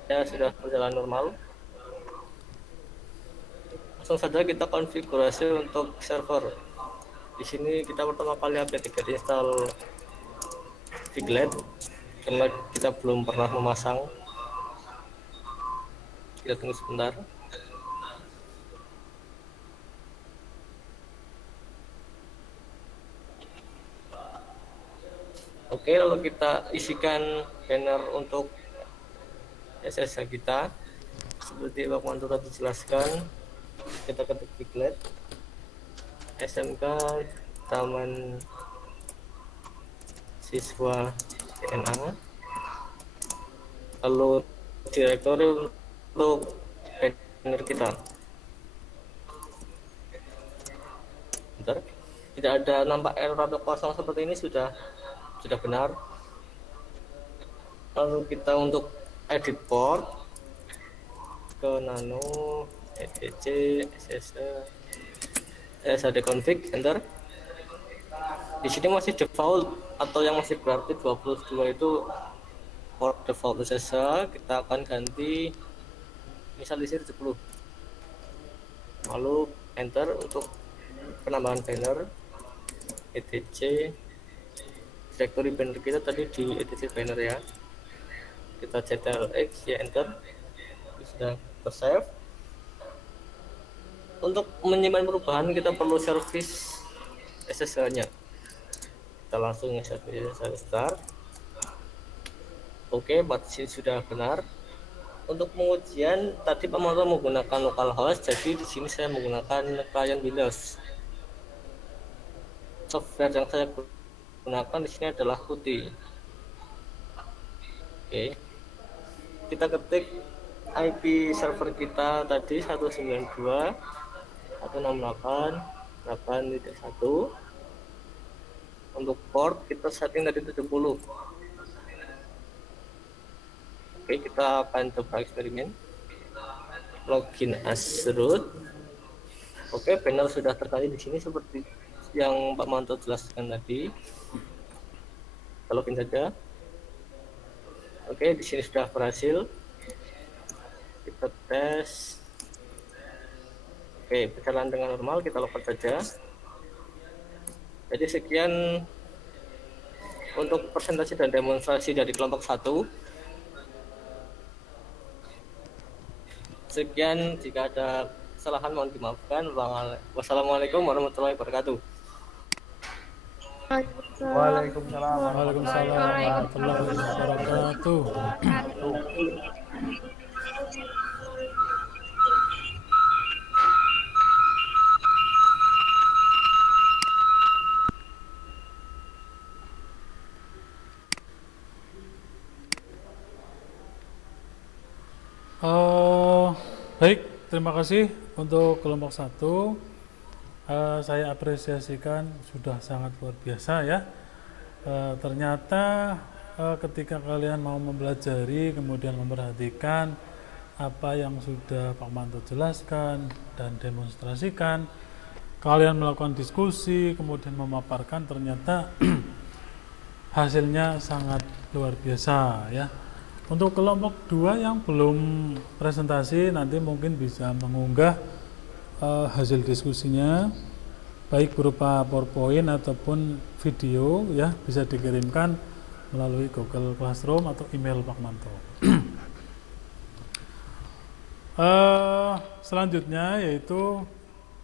Ya, sudah berjalan normal. Langsung saja kita konfigurasi untuk server. Di sini kita pertama kali update install Viglet karena kita belum pernah memasang. Kita tunggu sebentar. Oke, lalu kita isikan banner untuk SSH kita seperti Pak Manto tadi jelaskan. Kita ketik Viglet SMK Taman Siswa TNA, lalu direktori untuk banner kita. Bentar. Tidak ada nampak error atau kosong seperti ini, sudah benar. Lalu kita untuk edit port ke nano etc SSD config, enter. Di sini masih default atau yang masih berarti 22 itu port default SSH. Kita akan ganti misal di sini 10, lalu enter untuk penambahan banner etc. Directory banner kita tadi di etc banner ya, kita ctrlx ya, enter. Sudah tersave. Untuk menyimpan perubahan kita perlu service SSH nya, kita langsung service start. Oke, batas sudah benar. Untuk pengujian tadi Pak Manto menggunakan localhost, jadi di sini saya menggunakan client Windows. Software yang saya gunakan di sini adalah Qt. Oke, kita ketik IP server kita tadi 192.168.8.1. Untuk port kita setting tadi 70. Oke, kita akan coba eksperimen. Login as root. Oke, panel sudah terkait di sini seperti yang Pak Manto jelaskan tadi. Kita login saja. Oke, di sini sudah berhasil. Kita tes. Oke, berjalan dengan normal, kita logout saja. Jadi sekian untuk presentasi dan demonstrasi dari kelompok 1. Sekian, jika ada kesalahan mohon dimaafkan. Wassalamualaikum warahmatullahi wabarakatuh. Waalaikumsalam. Waalaikumsalam warahmatullahi wabarakatuh. Baik, terima kasih untuk kelompok 1. Saya apresiasikan sudah sangat luar biasa ya. Ternyata ketika kalian mau mempelajari kemudian memperhatikan apa yang sudah Pak Manto jelaskan dan demonstrasikan, kalian melakukan diskusi kemudian memaparkan, ternyata hasilnya sangat luar biasa ya. Untuk kelompok 2 yang belum presentasi nanti mungkin bisa mengunggah hasil diskusinya baik berupa PowerPoint ataupun video ya, bisa dikirimkan melalui Google Classroom atau email Pak Manto. Selanjutnya yaitu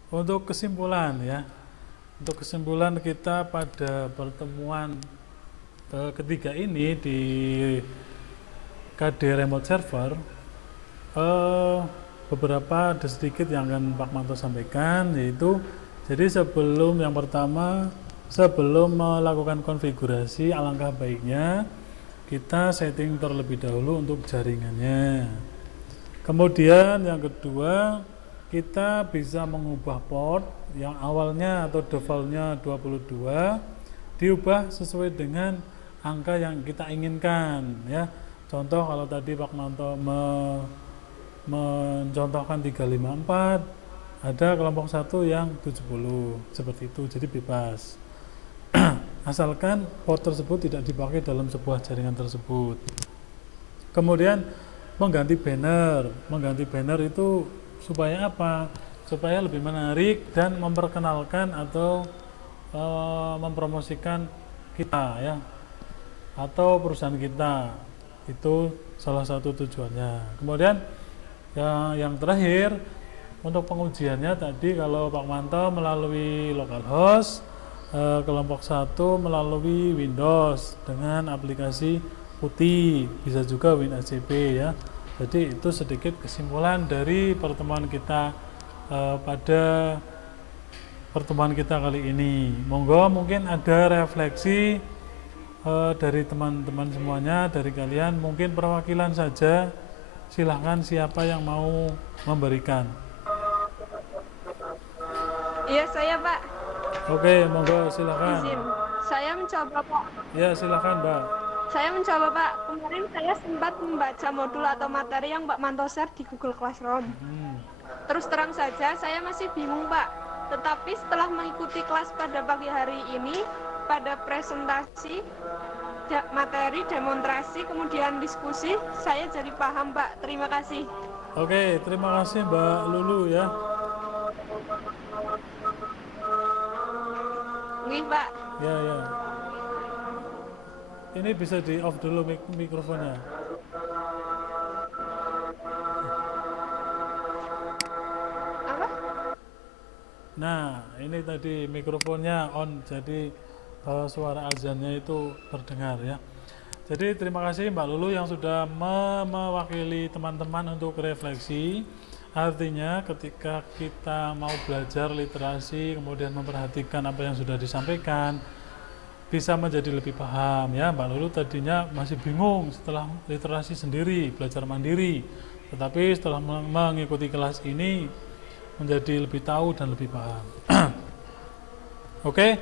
untuk kesimpulan ya. Untuk kesimpulan kita pada pertemuan ketiga ini di KD Remote Server, beberapa ada sedikit yang akan Pak Manto sampaikan, yaitu jadi sebelum yang pertama, sebelum melakukan konfigurasi, alangkah baiknya kita setting terlebih dahulu untuk jaringannya. Kemudian yang kedua, kita bisa mengubah port yang awalnya atau defaultnya 22 diubah sesuai dengan angka yang kita inginkan ya. Contoh kalau tadi Pak Manto mencontohkan 354, ada kelompok 1 yang 70 seperti itu, jadi bebas. Asalkan port tersebut tidak dipakai dalam sebuah jaringan tersebut. Kemudian mengganti banner itu supaya apa? Supaya lebih menarik dan memperkenalkan atau mempromosikan kita ya, atau perusahaan kita. Itu salah satu tujuannya. Kemudian yang terakhir, untuk pengujiannya tadi kalau Pak Manto melalui localhost, kelompok 1 melalui Windows dengan aplikasi putih, bisa juga WinSCP ya. Jadi itu sedikit kesimpulan dari pertemuan kita pada pertemuan kita kali ini. Monggo mungkin ada refleksi dari teman-teman semuanya, dari kalian, mungkin perwakilan saja. Silahkan siapa yang mau memberikan. Iya, saya, Pak. Oke, monggo silakan. Izin. Saya mencoba, Pak. Ya, silakan, Mbak. Saya mencoba, Pak. Kemarin saya sempat membaca modul atau materi yang Pak Manto share di Google Classroom. Terus terang saja, saya masih bingung, Pak. Tetapi setelah mengikuti kelas pada pagi hari ini, pada presentasi, materi, demonstrasi, kemudian diskusi, saya jadi paham, Pak. Terima kasih. Oke, terima kasih Mbak Lulu ya. Wih, Pak. Ya. Ini bisa di off dulu mikrofonnya. Apa? Nah, ini tadi mikrofonnya on, jadi suara azannya itu terdengar ya. Jadi terima kasih Mbak Lulu yang sudah mewakili teman-teman untuk refleksi. Artinya ketika kita mau belajar literasi, kemudian memperhatikan apa yang sudah disampaikan, bisa menjadi lebih paham ya. Mbak Lulu tadinya masih bingung setelah literasi sendiri, belajar mandiri, tetapi setelah mengikuti kelas ini menjadi lebih tahu dan lebih paham. Oke,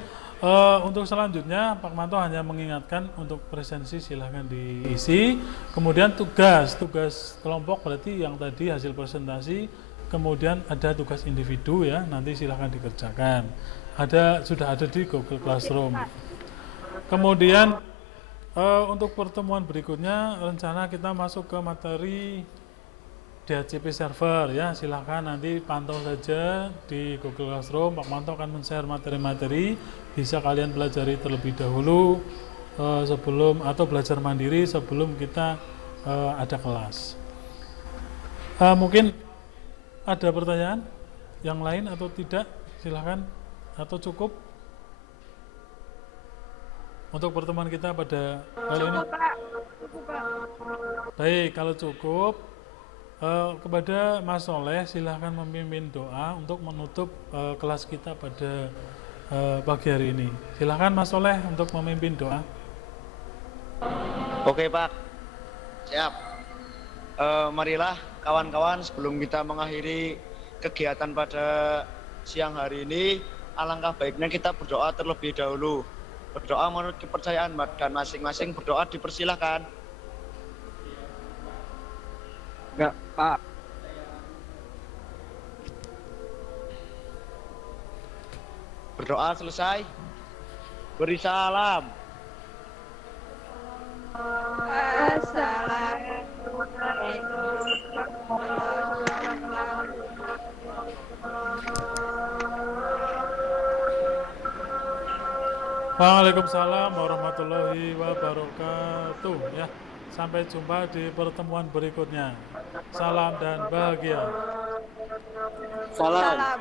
untuk selanjutnya Pak Manto hanya mengingatkan untuk presensi silahkan diisi. Kemudian tugas kelompok berarti yang tadi hasil presentasi, kemudian ada tugas individu ya, nanti silahkan dikerjakan. Sudah ada di Google Classroom. Kemudian untuk pertemuan berikutnya rencana kita masuk ke materi DHCP server ya, silahkan nanti pantau saja di Google Classroom. Pak Manto akan men-share materi-materi, bisa kalian pelajari terlebih dahulu sebelum atau belajar mandiri sebelum kita ada kelas. Mungkin ada pertanyaan yang lain atau tidak, silahkan, atau cukup untuk pertemuan kita pada kali ini. Cukup, Pak. Cukup, Pak. Baik, kalau cukup, kepada Mas Soleh silahkan memimpin doa untuk menutup kelas kita pada pagi hari ini. Silahkan Mas Soleh untuk memimpin doa. Oke Pak, siap. Marilah kawan-kawan, sebelum kita mengakhiri kegiatan pada siang hari ini, alangkah baiknya kita berdoa terlebih dahulu. Berdoa menurut kepercayaan dan masing-masing berdoa dipersilahkan. Enggak, Pak. Berdoa selesai, beri salam. Waalaikumsalam warahmatullahi wabarakatuh ya. Sampai jumpa di pertemuan berikutnya. Salam dan bahagia. Salam. Salam.